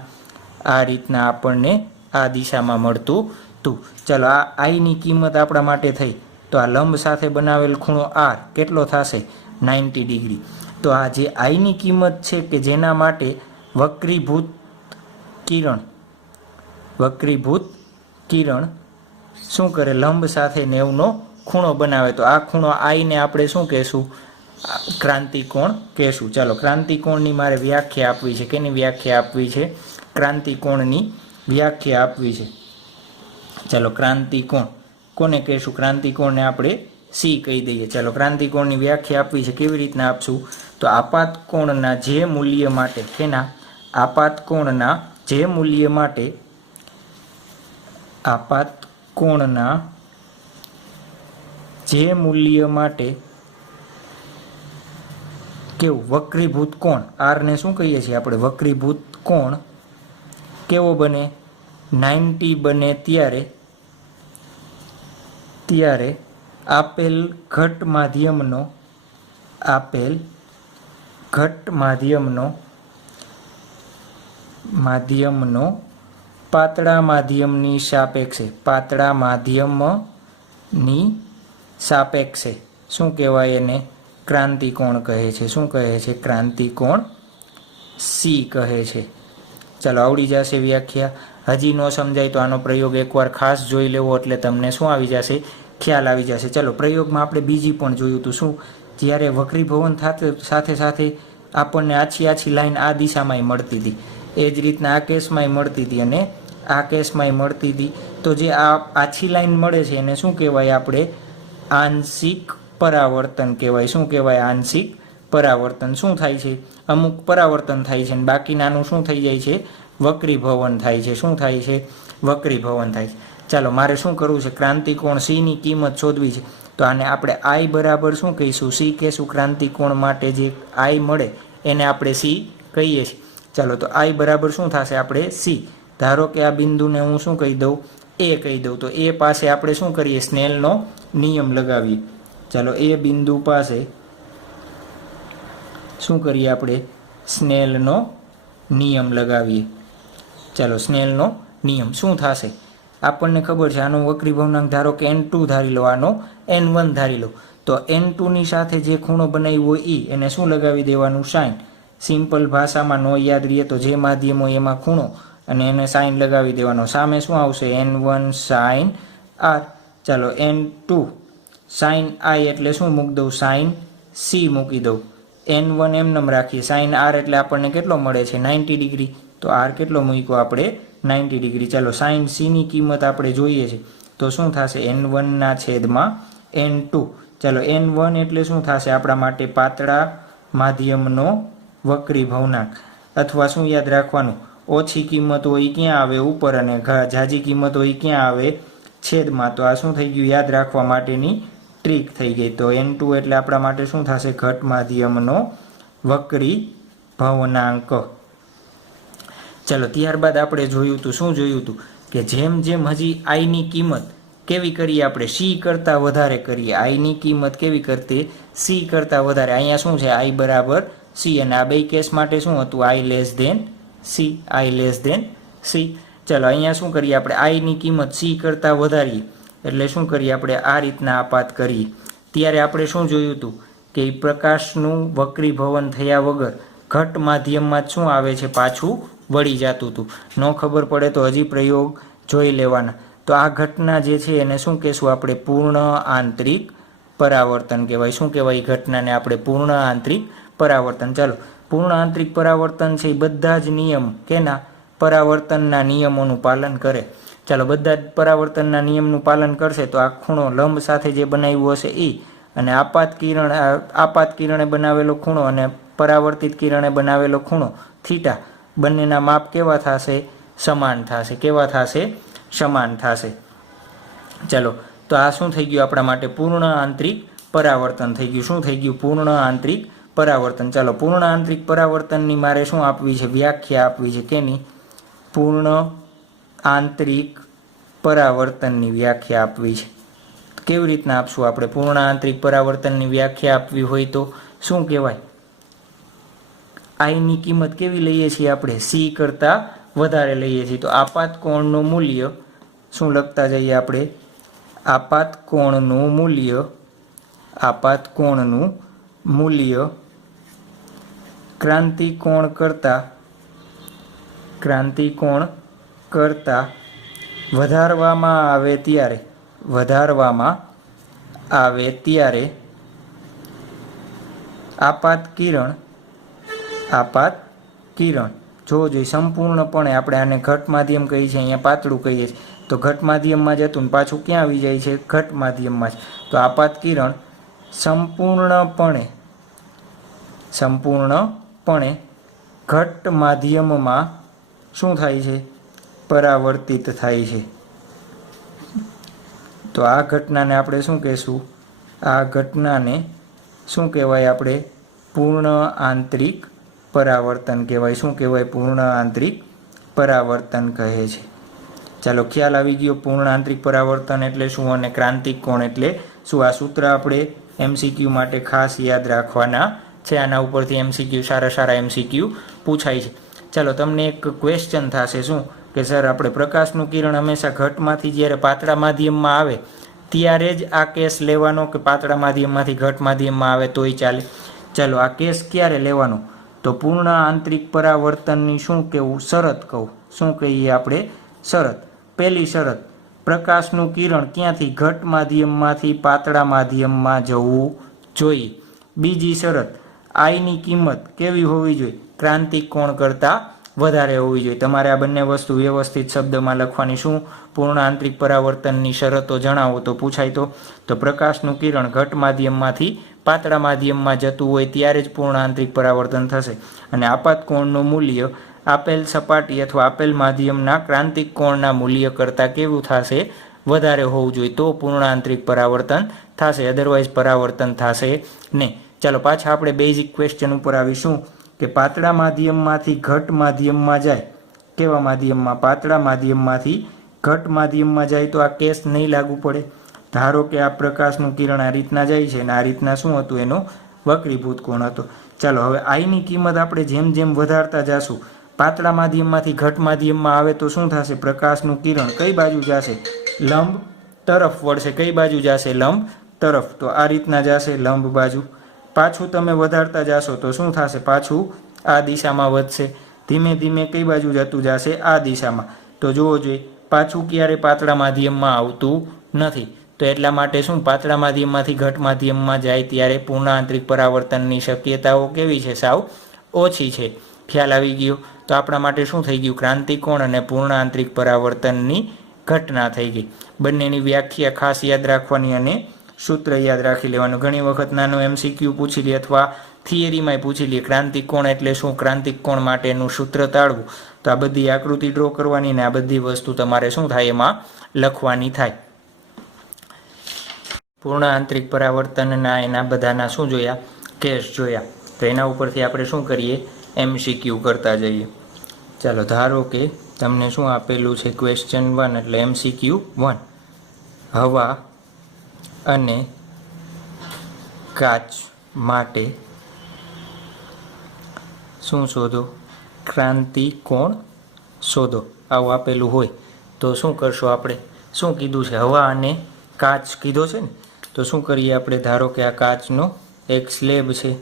આ રીતના આપણને આ દિશામાં મળતું હતું. ચાલો આ આઈની કિંમત આપણા માટે થઈ. તો આ લંબ સાથે બનાવેલ ખૂણો આર કેટલો થશે? 90 ડિગ્રી. તો આ જે આઈની કિંમત છે કે જેના માટે વક્રીભૂત કિરણ શું કરે? લંબ સાથે 90નો ખૂણો બનાવે. તો આ ખૂણો આઈને આપણે શું કહેશું? ક્રાંતિકોણ કહેશું. ચાલો ક્રાંતિકોણની મારે વ્યાખ્યા આપવી છે. કેની વ્યાખ્યા આપવી છે? ક્રાંતિકોણની વ્યાખ્યા આપવી છે. ચાલો ક્રાંતિકોણ કોને કહેશું? ક્રાંતિકોણને આપણે સી કહી દઈએ. ચાલો ક્રાંતિકોણની વ્યાખ્યા આપવી છે. કેવી રીતના આપશું? તો આપાત કોણના જે મૂલ્ય માટે, કેના? આપાત કોણના જે મૂલ્ય માટે, આપાત કોણના જે મૂલ્ય માટે કેવું? વક્રીભૂત કોણ. આરને શું કહીએ છીએ આપણે? વક્રીભૂત કોણ કેવો બને? 90 બને ત્યારે આપેલ ઘટ માધ્યમનો પાતળા માધ્યમની સાપેક્ષે, પાતળા માધ્યમની સાપેક્ષે શું કહેવાય એને? ક્રાંતિકોણ કહે છે. શું કહે છે? ક્રાંતિકોણ સી કહે છે. ચાલો આવડી જશે વ્યાખ્યા. હજી ન સમજાય તો આનો પ્રયોગ એકવાર ખાસ જોઈ લેવો એટલે તમને શું આવી જશે? ખ્યાલ આવી જશે. ચલો પ્રયોગમાં આપણે બીજી પણ જોયું હતું. શું? જ્યારે વક્રીભવન સાથે સાથે આપણને આછી આછી લાઈન આ દિશામાંય મળતી હતી, એ જ રીતના આ કેસમાંય મળતી હતી અને આ કેસમાંય મળતી હતી. તો જે આ આછી લાઈન મળે છે એને શું કહેવાય? આપણે આંશિક પરાવર્તન કહેવાય. શું કહેવાય? આંશિક પરાવર્તન. શું થાય છે? અમુક પરાવર્તન થાય છે અને બાકીનાનું શું થઈ જાય છે? વક્રીભવન થાય છે. શું થાય છે? વક્રીભવન થાય છે. ચાલો મારે શું કરવું છે? ક્રાંતિકોણ સી ની કિંમત શોધવી છે. તો આને આપણે આઈ બરાબર શું કહીશું? સી કહીશું. ક્રાંતિકોણ માટે જે આઈ મળે એને આપણે સી કહીએ છીએ. ચાલો તો આઈ બરાબર શું થશે? આપણે સી. ધારો કે આ બિંદુને હું શું કહી દઉં? એ કહી દઉં. તો એ પાસે આપણે શું કરીએ? સ્નેલનો નિયમ લગાવીએ. ચાલો એ બિંદુ પાસે શું કરીએ આપણે? સ્નેલનો નિયમ લગાવીએ. ચાલો સ્નેલનો નિયમ શું થશે? આપણને ખબર છે આનો વક્રીભવનાંક ધારો કે n2 ધારી લો, આનો n1 ધારી લો. તો n2 ની સાથે જે ખૂણો બનાવ્યો હોય એ એને શું લગાવી દેવાનું? સાઇન. સિમ્પલ ભાષામાં નો યાદ રહીએ તો જે માધ્યમ હોય એમાં ખૂણો અને એને સાઇન લગાવી દેવાનો. સામે શું આવશે? n1 sign r. ચાલો n2 સાઇન i એટલે શું મૂકી દઉં? સાઇન c મૂકી દઉં. n1 એમનેમ રાખીએ. સાઇન r એટલે આપણને કેટલો મળે છે? 90 ડિગ્રી. તો r કેટલો મૂક્યો આપણે? 90 ડિગ્રી. ચાલો સાઇન c ની કિંમત આપણે જોઈએ છે. તો શું થશે? n1 ના છેદમાં n2. ચાલો n1 એટલે શું થશે આપણા માટે? પાતળા માધ્યમનો વક્રીભવનાંક. અથવા શું યાદ રાખવાનું? ઓછી કિંમત હોય ક્યાં આવે? ઉપર. અને ઝાઝી કિંમત હોય ક્યાં આવે? છેદમાં. તો આ શું થઈ ગયું? યાદ રાખવા માટેની ટ્રીક થઈ ગઈ. તો n2 એટલે આપણા માટે શું થશે? ઘટ માધ્યમનો વક્રીભવનાંક. ચાલો ત્યારબાદ આપણે જોયું હતું. શું જોયું હતું? કે જેમ જેમ હજી આઈની કિંમત કેવી કરીએ આપણે? સી કરતાં વધારે કરીએ. આઈની કિંમત કેવી કરતી? સી કરતાં વધારે. અહીંયા શું છે? આઈ બરાબર સી. અને આ બે કેસ માટે શું હતું? આઈ લેસ ધેન સી. આઈ લેસ ધેન સી. ચાલો અહીંયા શું કરીએ આપણે? આઈની કિંમત સી કરતાં વધારીએ એટલે શું કરીએ આપણે? આ રીતના આપાત કરીએ. ત્યારે આપણે શું જોયું હતું? કે પ્રકાશનું વક્રીભવન થયા વગર ઘટ માધ્યમમાં શું આવે છે? પાછું વળી જતું હતું. ન ખબર પડે તો હજી પ્રયોગ જોઈ લેવાના. તો આ ઘટના જે છે એને શું કહેશું આપણે? પૂર્ણ આંતરિક પરાવર્તન કહેવાય. શું કહેવાય? ઘટનાને આપણે પૂર્ણ આંતરિક પરાવર્તન. ચાલો પૂર્ણ આંતરિક પરાવર્તન છે એ બધા જ નિયમ કેના? પરાવર્તનના નિયમોનું પાલન કરે. ચાલો બધા જ પરાવર્તનના નિયમનું પાલન કરશે તો આ ખૂણો લંબ સાથે જે બનાવ્યું હશે એ, અને આપાત કિરણે બનાવેલો ખૂણો અને પરાવર્તિત કિરણે બનાવેલો ખૂણો થીટા, બંનેના માપ કેવા થશે? સમાન થશે. કેવા થશે? સમાન થશે. ચાલો તો આ શું થઈ ગયું આપણા માટે? પૂર્ણ આંતરિક પરાવર્તન થઈ ગયું. શું થઈ ગયું? પૂર્ણ આંતરિક પરાવર્તન. ચાલો પૂર્ણ આંતરિક પરાવર્તનની મારે શું આપવી છે? વ્યાખ્યા આપવી છે. કેની? પૂર્ણ આંતરિક પરાવર્તનની વ્યાખ્યા આપવી છે. કેવી રીતના આપશું આપણે? પૂર્ણ આંતરિક પરાવર્તનની વ્યાખ્યા આપવી હોય તો શું કહેવાય? આઈની કિંમત કેવી લઈએ છીએ આપણે? સી કરતાં વધારે લઈએ છીએ. તો આપાત કોણનું મૂલ્ય શું લખતા જઈએ આપણે? આપાત કોણનું મૂલ્ય ક્રાંતિકોણ કરતાં વધારવામાં આવે ત્યારે આપાત કિરણ જોઈ સંપૂર્ણપણે આપણે આને ઘટ માધ્યમ કહીએ છીએ, અહીંયા પાતળું કહીએ છીએ. તો ઘટ માધ્યમમાં જતું ને પાછું ક્યાં આવી જાય છે? ઘટ માધ્યમમાં જ. તો આપાત કિરણ સંપૂર્ણપણે ઘટ માધ્યમમાં શું થાય છે? પરાવર્તિત થાય છે. તો આ ઘટનાને આપણે શું કહેશું? આ ઘટનાને શું કહેવાય આપણે? પૂર્ણ આંતરિક પરાવર્તન કહેવાય. શું કહેવાય? પૂર્ણ આંતરિક પરાવર્તન કહે છે. ચાલો ખ્યાલ આવી ગયો પૂર્ણ આંતરિક પરાવર્તન એટલે શું અને ક્રાંતિક કોણ એટલે શું. આ સૂત્ર આપણે MCQ માટે ખાસ યાદ રાખવાના છે. આના ઉપરથી MCQ સારા MCQ પૂછાય છે. ચાલો તમને એક ક્વેશ્ચન થશે શું કે સર આપણે પ્રકાશનું કિરણ હંમેશા ઘટમાંથી જ્યારે પાતળા માધ્યમમાં આવે ત્યારે જ આ કેસ લેવાનો કે પાતળા માધ્યમમાંથી ઘટ માધ્યમમાં આવે તોય ચાલે. ચાલો આ કેસ ક્યારે લેવાનો? તો પૂર્ણ આંતરિક પરાવર્તનની શું કહેવું? શરત કહું. શું કહીએ આપણે? શરત. પહેલી શરત, પ્રકાશનું કિરણ ક્યાંથી? ઘટ માધ્યમમાંથી પાતળા માધ્યમમાં જવું જોઈએ. બીજી શરત, આઈની કિંમત કેવી હોવી જોઈએ? ક્રાંતિક કોણ કરતાં વધારે હોવી જોઈએ. તમારે આ બંને વસ્તુ વ્યવસ્થિત શબ્દમાં લખવાની. શું? પૂર્ણ આંતરિક પરાવર્તનની શરતો જણાવો તો પૂછાય. તો પ્રકાશનું કિરણ ઘટ માધ્યમમાંથી પાતળા માધ્યમમાં જતું હોય ત્યારે જ પૂર્ણ આંતરિક પરાવર્તન થશે. અને આપાત કોણનું મૂલ્ય આપેલ સપાટી અથવા આપેલ માધ્યમના ક્રાંતિક કોણના મૂલ્ય કરતાં કેવું થશે? વધારે હોવું જોઈએ. તો પૂર્ણ આંતરિક પરાવર્તન થશે, અદરવાઇઝ પરાવર્તન થશે નહીં. ચાલો પાછા આપણે બેઝિક ક્વેશ્ચન ઉપર આવીશું કે પાતળા માધ્યમમાંથી ઘટ માધ્યમમાં જાય. કેવા માધ્યમમાં? પાતળા માધ્યમમાંથી ઘટ માધ્યમમાં જાય તો આ કેસ નહીં લાગુ પડે. ધારો કે આ પ્રકાશનું કિરણ આ રીતના જાય છે અને આ રીતના શું હતું? એનો વક્રીભૂત કોણ હતો. ચાલો હવે આઈની કિંમત આપણે જેમ જેમ વધારતા જશું, પાતળા માધ્યમમાંથી ઘટ માધ્યમમાં આવે તો શું થશે? પ્રકાશનું કિરણ કઈ બાજુ જશે? લંબ તરફ વળશે. કઈ બાજુ જશે? લંબ તરફ. તો આ રીતના જશે લંબ બાજુ. પાછું તમે વધારતા જશો તો શું થશે? પાછું આ દિશામાં વધશે. ધીમે ધીમે કઈ બાજુ જતું જશે? આ દિશામાં. તો જોવો જોઈએ પાછું ક્યારે પાતળા માધ્યમમાં આવતું નથી. તો એટલા માટે શું? પાતળા માધ્યમમાંથી ઘટ માધ્યમમાં જાય ત્યારે પૂર્ણ આંતરિક પરાવર્તનની શક્યતાઓ કેવી છે? સાવ ઓછી છે. ખ્યાલ આવી ગયો? તો આપણા માટે શું થઈ ગયું? ક્રાંતિકોણ અને પૂર્ણ આંતરિક પરાવર્તનની ઘટના થઈ ગઈ. બંનેની વ્યાખ્યા ખાસ યાદ રાખવાની અને સૂત્ર યાદ રાખી લેવાનું. ઘણી વખત નાનો MCQ પૂછી લે અથવા થિયરીમાંય પૂછી લે ક્રાંતિકોણ એટલે શું, ક્રાંતિકોણ માટેનું સૂત્ર તાળવું. તો આ બધી આકૃતિ ડ્રો કરવાની ને આ બધી વસ્તુ તમારે શું થાય? એમાં લખવાની થાય. પૂર્ણ આંતરિક પરાવર્તનના એના બધાના શું જોયા? કેસ જોયા. તો એના ઉપરથી આપણે શું કરીએ? MCQ કરતા જઈએ. ચાલો ધારો કે તમને શું આપેલું છે? ક્વેશ્ચન 1 એટલે MCQ 1. હવા અને કાચ માટે શું શોધો? ક્રાંતિકોણ શોધો. આવું આપેલું હોય તો શું કરશો આપણે? શું કીધું છે? હવા અને કાચ કીધો છે ને. તો શું કરીએ આપણે? ધારો કે આ કાચનો એક સ્લેબ છે.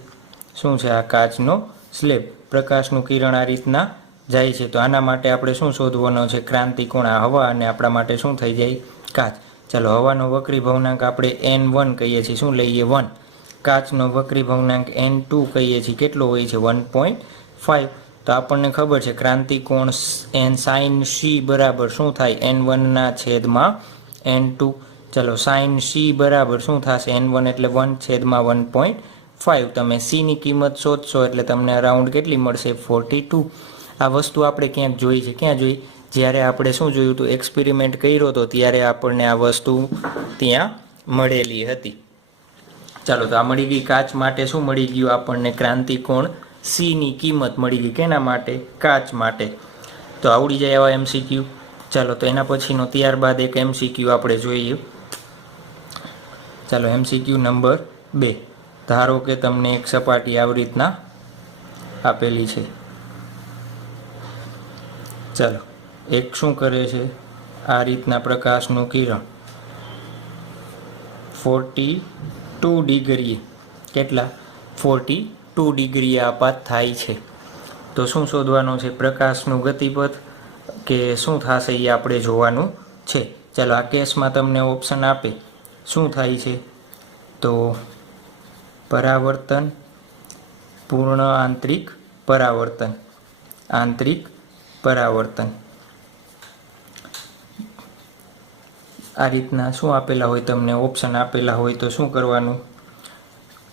શું છે? આ કાચનો સ્લેબ. પ્રકાશનું કિરણ આ રીતના જાય છે. તો આના માટે આપણે શું શોધવાનો છે? ક્રાંતિકોણ. આ હવા અને આપણા માટે શું થઈ જાય? કાચ. ચાલો હવાનો વક્રી ભવનાંક આપણે N1 કહીએ છીએ. શું લઈએ? 1. કાચનો વક્રી ભવનાંક N2 કહીએ છીએ. કેટલો હોય છે? 1.5. તો આપણને ખબર છે ક્રાંતિકોણ sin C બરાબર શું થાય? N1 છેદમાં N2. ચલો sin C બરાબર શું થશે? N1 એટલે 1 છેદમાં 1.5. તમે C ની કિંમત શોધશો એટલે તમને અરાઉન્ડ કેટલી મળશે? 42. આ વસ્તુ આપણે ક્યાંક જોઈ છે. ક્યાં જોઈ? જ્યારે આપણે શું જોયું હતું? એક્સપેરિમેન્ટ કર્યો હતો ત્યારે આપણને આ વસ્તુ ત્યાં મળેલી હતી. ચાલો તો આ મળી ગઈ. કાચ માટે શું મળી ગયું આપણને? ક્રાંતિકોણ C ની કિંમત મળી ગઈ. કેના માટે? કાચ માટે. તો આવડી જાય આવા MCQ. ચાલો તો એના પછીનો ત્યારબાદ એક MCQ આપણે જોઈએ. ચાલો MCQ નંબર 2. ધારો કે તમને એક સપાટી આવી રીતના આપેલી છે. ચાલો એક શું કરે છે? આ રીતના પ્રકાશનું કિરણ 42 ડિગ્રી. કેટલા? 42 ડિગ્રી આપાત થાય છે. તો શું શોધવાનું છે? પ્રકાશનું ગતિપથ કે શું થશે એ આપણે જોવાનું છે. ચાલો આ કેસમાં તમને ઓપ્શન આપે શું થાય છે? તો પરાવર્તન, પૂર્ણ આંતરિક પરાવર્તન, આંતરિક પરાવર્તન. આ રીતના શું આપેલા હોય? તમને ઓપ્શન આપેલા હોય તો શું કરવાનું?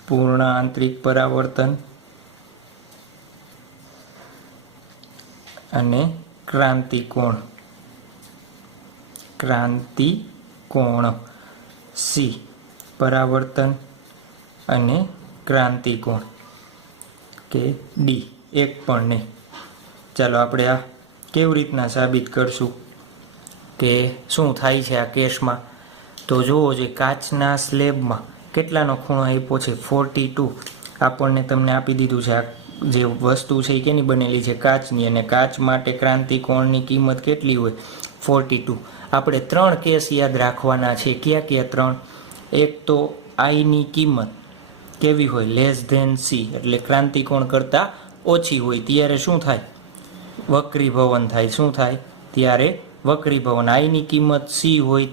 પૂર્ણ આંતરિક પરાવર્તન અને ક્રાંતિકોણ, ક્રાંતિકોણ C. પરાવર્તન અને ક્રાંતિકોણ કે D. એક પણ નહીં. ચાલો આપણે આ કેવી રીતના સાબિત કરશું કે શું થાય છે આ કેસમાં? તો જુઓ જે કાચના સ્લેબમાં કેટલાનો ખૂણો આપ્યો છે? 42. આપણને તમને આપી દીધું છે આ જે વસ્તુ છે એ કેની બનેલી છે? કાચની. અને કાચ માટે ક્રાંતિકોણની કિંમત કેટલી હોય? 42. આપણે 3 કેસ યાદ રાખવાના છે. કયા કયા 3? એક તો આઈની કિંમત કેવી હોય? લેસ ધેન સી, એટલે ક્રાંતિકોણ કરતાં ઓછી હોય ત્યારે શું થાય? વક્રીભવન થાય. શું થાય? ત્યારે વક્રીભવન. આઈની કિંમત સી હોય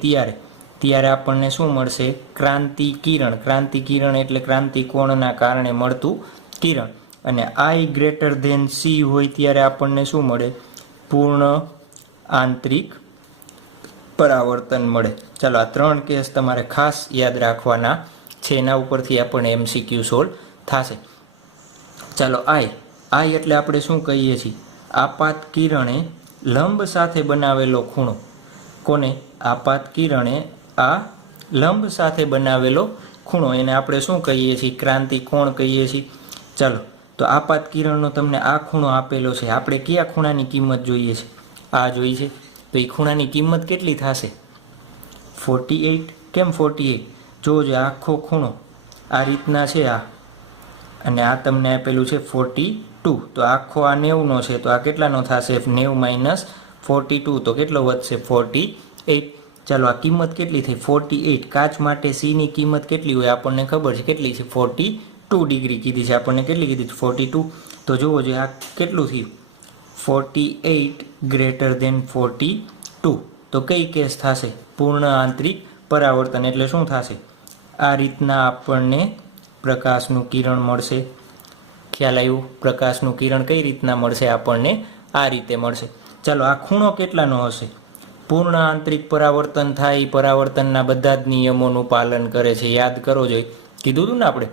ત્યારે આપણને શું મળશે? ક્રાંતિકિરણ. ક્રાંતિકિરણ એટલે ક્રાંતિકોણના કારણે મળતું કિરણ. અને આઈ ગ્રેટર ધેન સી હોય ત્યારે આપણને શું મળે? પૂર્ણ આંતરિક પરાવર્તન મળે. ચાલો, આ 3 કેસ તમારે ખાસ યાદ રાખવાના છે. એના ઉપરથી આપણને MCQ સોલ્વ થશે. ચાલો, આઈ એટલે આપણે શું કહીએ છીએ? આપાત કિરણે લંબ સાથે બનાવેલો ખૂણો. કોને? આપાત કિરણે આ લંબ સાથે બનાવેલો ખૂણો, એને આપણે શું કહીએ છીએ? ક્રાંતિકોણ કહીએ છીએ. ચાલો, તો આપાત કિરણનો તમને આ ખૂણો આપેલો છે. આપણે કયા ખૂણાની કિંમત જોઈએ છે? આ જોઈ છે. તો એ ખૂણાની કિંમત કેટલી થશે? 48. કેમ 48? જોજો, આખો ખૂણો આ રીતના છે આ, અને આ તમને આપેલું છે 42. તો આખો આ 90નો છે, તો આ કેટલાનો થશે? 90 - 42, તો કેટલો વધશે? 48. ચાલો, આ કિંમત કેટલી થઈ? 48. કાચ માટે સીની કિંમત કેટલી હોય? આપણને ખબર છે. કેટલી છે? 42 ડિગ્રી કીધી છે. આપણને કેટલી કીધી? 42. તો જુઓ જો, આ કેટલું થયું? 48 ગ્રેટર ધેન 42. તો કઈ કેસ થશે? પૂર્ણ આંતરિક પરાવર્તન. એટલે શું થશે? આ રીતના આપણને પ્રકાશનું કિરણ મળશે. ખ્યાલ આવ્યો? પ્રકાશનું કિરણ કઈ રીતના મળશે આપણને? આ રીતે મળશે. ચાલો, આ ખૂણો કેટલાનો હશે? પૂર્ણ આંતરિક પરાવર્તન થાય, પરાવર્તનના બધા જ નિયમોનું પાલન કરે છે. યાદ કરો જોઈએ, કીધું હતું ને આપણે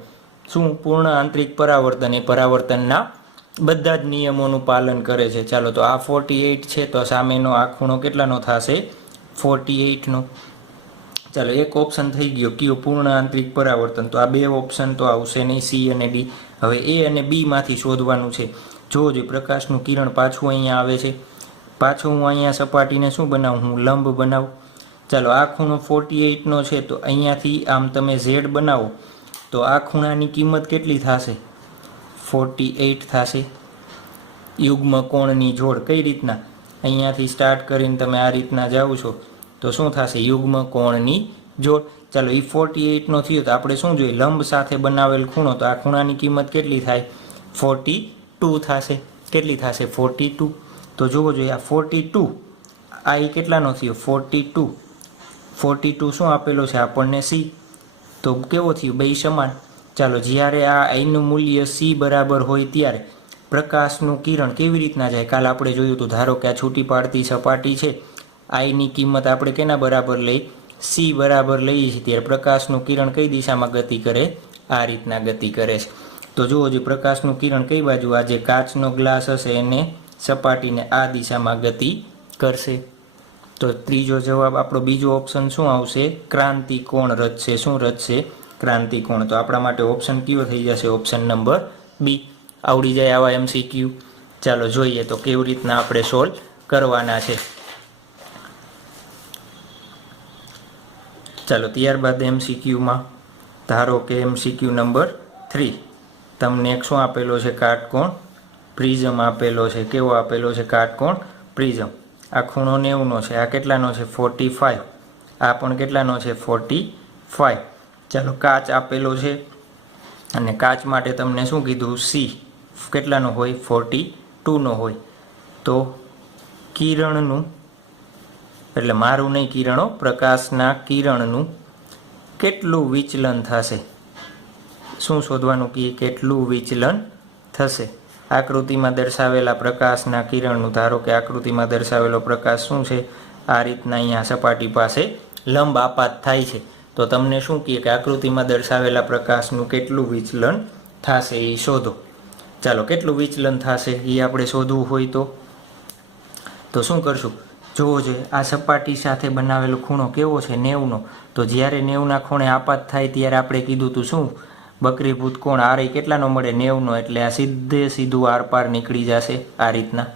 શું? પૂર્ણ આંતરિક પરાવર્તન એ પરાવર્તનના બધા જ નિયમોનું પાલન કરે છે. ચાલો, તો આ 48 છે, તો સામેનો આ ખૂણો કેટલાનો થશે? 48નો. ચાલો, એક ઓપ્શન થઈ ગયો. કયો? પૂર્ણ આંતરિક પરાવર્તન. તો આ 2 ઓપ્શન તો આવશે નહીં, સી અને ડી. હવે એ અને બી માંથી શોધવાનું છે. જોજો, પ્રકાશનું કિરણ પાછું અહીંયા આવે છે. પાછું હું અહીંયા સપાટીને શું બનાવું? હું લંબ બનાવું. ચાલો, આ ખૂણો 48નો છે, તો અહીંયાથી આમ તમે ઝેડ બનાવો તો આ ખૂણાની કિંમત કેટલી થશે? 48 થશે. યુગ્મ કોણની જોડ કઈ રીતના? અહીંયાથી સ્ટાર્ટ કરીને તમે આ રીતના જાઓ છો તો શું થશે? યુગ્મ કોણની જોડ. ચાલો, એ 48નો થયો, તો આપણે શું જોઈએ? લંબ સાથે બનાવેલ ખૂણો. તો આ ખૂણાની કિંમત કેટલી થાય? 42 થશે. કેટલી થશે? 42. તો જુઓ જોઈએ, આ 42 આ એ કેટલાનો થયો? 42. 42 શું આપેલો છે આપણને? સી. તો કેવો થયું? બે સમાન. ચાલો, જ્યારે આ આઈનું મૂલ્ય સી બરાબર હોય ત્યારે પ્રકાશનું કિરણ કેવી રીતના જાય? કાલ આપણે જોયું હતું. ધારો કે આ છૂટી પાડતી સપાટી છે, આઈની કિંમત આપણે કેના બરાબર લઈ? સી બરાબર લઈએ છીએ, ત્યારે પ્રકાશનું કિરણ કઈ દિશામાં ગતિ કરે? આ રીતના ગતિ કરે છે. તો જુઓ જે પ્રકાશનું કિરણ કઈ બાજુ? આ જે કાચનો ગ્લાસ હશે એને સપાટીને આ દિશામાં ગતિ કરશે. તો ત્રીજો જવાબ આપણો બીજો ઓપ્શન શું આવશે? ક્રાંતિકોણ રચશે. શું રચશે? ક્રાંતિકોણ. તો આપણા માટે ઓપ્શન કયો થઈ જશે? Option number B. આવડી જાય આવા MCQ. ચાલો જોઈએ તો કેવી રીતના આપણે સોલ્વ કરવાના છે. ચાલો, ત્યારબાદ MCQમાં ધારો કે MCQ નંબર 3 તમને એક શું આપેલો છે? કાટકોણ પ્રિઝમ આપેલો છે. કેવો આપેલો છે? કાટકોણ પ્રિઝમ. આ ખૂણો 90નો છે. આ કેટલાનો છે? 45. આ પણ કેટલાનો છે? 45. ચાલો, કાચ આપેલો છે અને કાચ માટે તમને શું કીધું? સી કેટલાનો હોય? 42નો હોય. તો કિરણનું, એટલે મારું નહીં, કિરણો, પ્રકાશના કિરણનું કેટલું વિચલન થશે? શું શોધવાનું? કેટલું વિચલન થશે? આકૃતિમાં દર્શાવેલા પ્રકાશના કિરણનું, ધારો કે આકૃતિમાં દર્શાવેલો પ્રકાશ શું છે? આ રીતના અહીંયા સપાટી પાસે લંબ આપાત થાય છે. તો તમને શું કહે કે આકૃતિમાં દર્શાવેલા પ્રકાશનું કેટલું વિચલન થશે એ શોધો. ચાલો, કેટલું વિચલન થશે એ આપણે શોધવું હોય તો શું કરશું? જુઓ છે, આ સપાટી સાથે બનાવેલો ખૂણો કેવો છે? 90નો. તો જ્યારે 90ના ખૂણે આપાત થાય ત્યારે આપણે કીધું હતું શું? વક્રીભૂત કોણ આર કેટલાનો મળે? 90નો. એટલે આ સીધું આર પાર નીકળી જશે આ રીતના.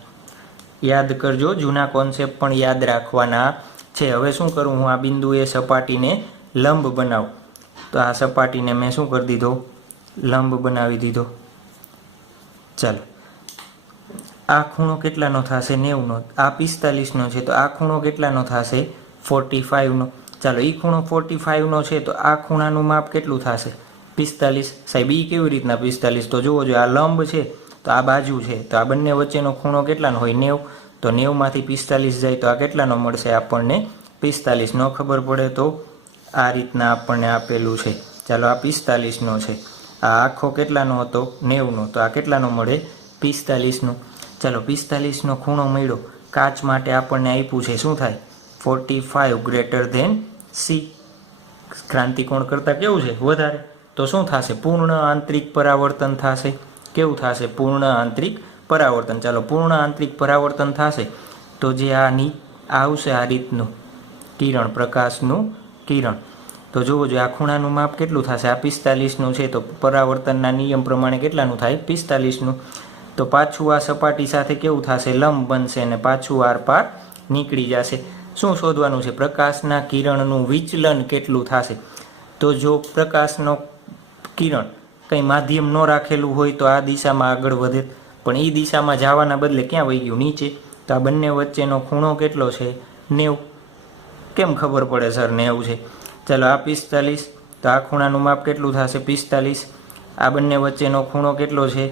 યાદ કરજો, જૂના કોન્સેપ્ટ પણ યાદ રાખવાના છે. હવે શું કરું? હું આ બિંદુએ સપાટીને લંબ બનાવું. તો આ સપાટીને મેં શું કરી દીધો? લંબ બનાવી દીધો. ચાલો આ ખૂણો કેટલાનો થશે 90નો, આ 45નો છે તો આ ખૂણો કેટલાનો થશે 45નો. ચાલો એ ખૂણો 45નો છે તો આ ખૂણાનું માપ કેટલું થશે 45. સાહેબ એ કેવી રીતના 45? તો જુઓ જો આ લંબ છે તો આ બાજુ છે તો આ બંને વચ્ચેનો ખૂણો કેટલાનો હોય 90, તો 90માંથી 45 જાય તો આ કેટલાનો મળશે આપણને 45. ન ખબર પડે તો આ રીતના આપણને આપેલું છે. ચાલો આ 45નો છે, આ આખો કેટલાનો હતો 90નો, તો આ કેટલાનો મળે 45નો. ચાલો 45નો ખૂણો મળ્યો, કાચ માટે આપણને આપ્યું છે શું થાય 45 ગ્રેટર ધેન સી. ક્રાંતિકોણ કરતાં કેવું છે વધારે, તો શું થશે પૂર્ણ આંતરિક પરાવર્તન થશે. કેવું થશે પૂર્ણ આંતરિક પરાવર્તન. ચાલો પૂર્ણ આંતરિક પરાવર્તન થશે તો જે આની આવશે આ રીતનું કિરણ, પ્રકાશનું કિરણ, તો જુઓ જો આ ખૂણાનું માપ કેટલું થશે, આ 45નું છે તો પરાવર્તનના નિયમ પ્રમાણે કેટલાનું થાય 45નું. તો પાછું આ સપાટી સાથે કેવું થશે લંબ બનશે અને પાછું આર પાર નીકળી જશે. શું શોધવાનું છે પ્રકાશના કિરણનું વિચલન કેટલું થશે. તો જો પ્રકાશનો કિરણ કંઈ માધ્યમ ન રાખેલું હોય તો આ દિશામાં આગળ વધે, પણ એ દિશામાં જવાના બદલે ક્યાં વહી ગયું નીચે, તો આ બંને વચ્ચેનો ખૂણો કેટલો છે 90. કેમ ખબર પડે સર 90 છે? ચાલો આ 45, તો આ ખૂણાનું માપ કેટલું થશે 45. આ બંને વચ્ચેનો ખૂણો કેટલો છે,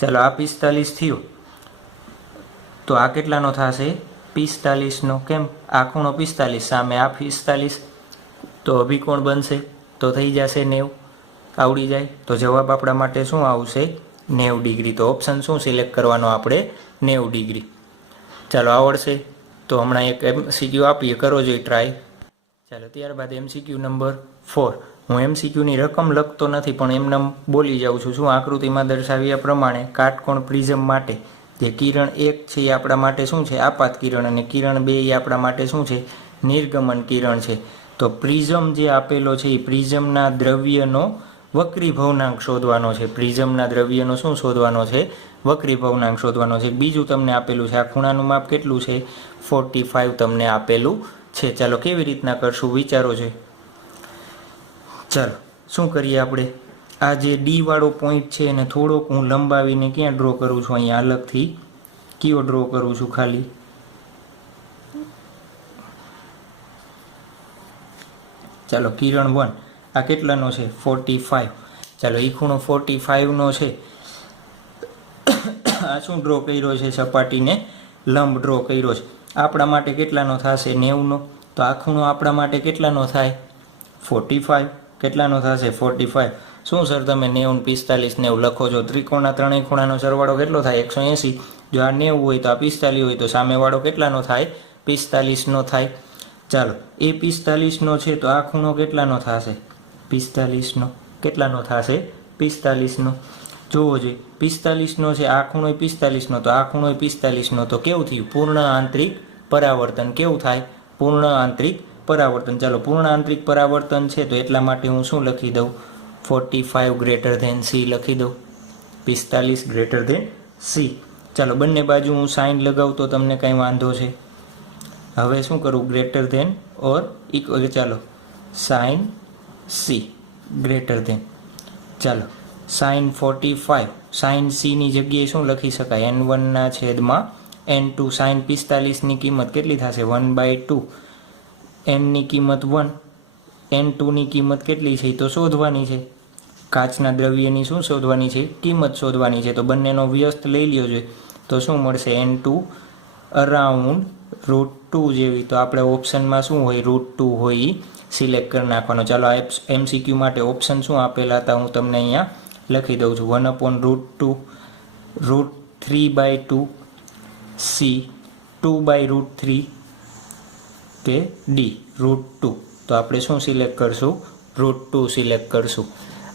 ચાલો આ 45 થયો તો આ કેટલાનો થશે 45નો. કેમ આ ખૂણો 45 સામે આ 45, તો અભિકોણ બનશે તો થઈ જશે 90. આવડી જાય તો જવાબ આપણા માટે શું આવશે 90 ડિગ્રી. તો ઓપ્શન શું સિલેક્ટ કરવાનો આપણે 90 ડિગ્રી. ચાલો આવડશે તો હમણાં એક MCQ આપીએ, કરો જોઈએ ટ્રાય. ચાલો ત્યારબાદ MCQ નંબર 4. હું MCQની રકમ લખતો નથી પણ એમને બોલી જાઉં છું. શું આકૃતિમાં દર્શાવ્યા પ્રમાણે કાટકોણ પ્રિઝમ માટે જે કિરણ 1 છે એ આપણા માટે શું છે આપાત કિરણ, અને કિરણ 2 એ આપણા માટે શું છે નિર્ગમન કિરણ છે. તો પ્રિઝમ જે આપેલો છે એ પ્રિઝમના દ્રવ્યનો વક્રી ભવનાંક શોધવાનો છે. પ્રિઝમના દ્રવ્યનો શું શોધવાનો છે વક્રી ભવનાંક શોધવાનો છે. બીજું તમને આપેલું છે આ ખૂણાનું માપ કેટલું છે 45 તમને આપેલું છે. ચાલો કેવી રીતના કરશું વિચારો છે. ચાલો શું કરીએ આપણે, આ જે ડી વાળો પોઈન્ટ છે એને થોડોક હું લંબાવીને ક્યાં ડ્રો કરું છું, અહીંયા અલગથી કયો ડ્રો કરું છું ખાલી, ચાલો કિરણ 1 આ કેટલાનો છે 45. ચાલો એ ખૂણો 45નો છે. આ શું ડ્રો કર્યો છે સપાટીને લંબ ડ્રો કર્યો છે. આપણા માટે કેટલાનો થશે 90નો, તો આ ખૂણો આપણા માટે કેટલાનો થાય 45. કેટલાનો થશે 45. શું સર તમે 90 45 90 લખો છો, ત્રિકોણના ત્રણેય ખૂણાનો સરવાળો કેટલો થાય 180. જો આ 90 હોય તો આ 45 હોય તો સામેવાળો કેટલાનો થાય 45નો થાય. ચાલો એ 45નો છે તો આ ખૂણો કેટલાનો થશે 45નો. કેટલાનો થશે 45નો. જોવો જોઈએ 45નો છે, આ ખૂણો 45નો, તો આ ખૂણો 45નો, તો કેવું થયું પૂર્ણ આંતરિક પરાવર્તન. કેવું થાય પૂર્ણ આંતરિક પરાવર્તન. ચાલો પૂર્ણ આંતરિક પરાવર્તન છે તો એટલા માટે હું શું લખી દઉં 45 ગ્રેટર ધેન સી લખી દઉં, 45 ગ્રેટર ધેન સી. ચાલો બંને બાજુ હું સાઇન લગાવું તો તમને કાંઈ વાંધો છે. હવે શું કરું ગ્રેટર ધેન ઓર ઇક્વલ, ચાલો સાઇન સી ગ્રેટર ધેન. ચાલો સાઇન 45, સાઇન સીની જગ્યાએ શું લખી શકાય n1 છેદમાં n2. સાઇન 45ની કિંમત કેટલી થશે 1/2. nની કિંમત 1, n2ની કિંમત કેટલી છે તો શોધવાની છે. કાચના દ્રવ્યની શું શોધવાની છે કિંમત શોધવાની છે. તો બંનેનો વ્યસ્ત લઈ લ્યો જોઈએ તો શું મળશે n2 અરાઉન્ડ √2 જેવી. તો આપણે ઓપ્શનમાં શું હોય √2 હોય એ સિલેક્ટ કરી નાખવાનો. ચાલો આ MCQ માટે ઓપ્શન શું આપેલા હતા હું તમને અહીંયા લખી દઉં છું. 1/√2, √3/2, C 2/√3 કે D √2. તો આપણે શું સિલેક્ટ કરશું √2 સિલેક્ટ કરશું.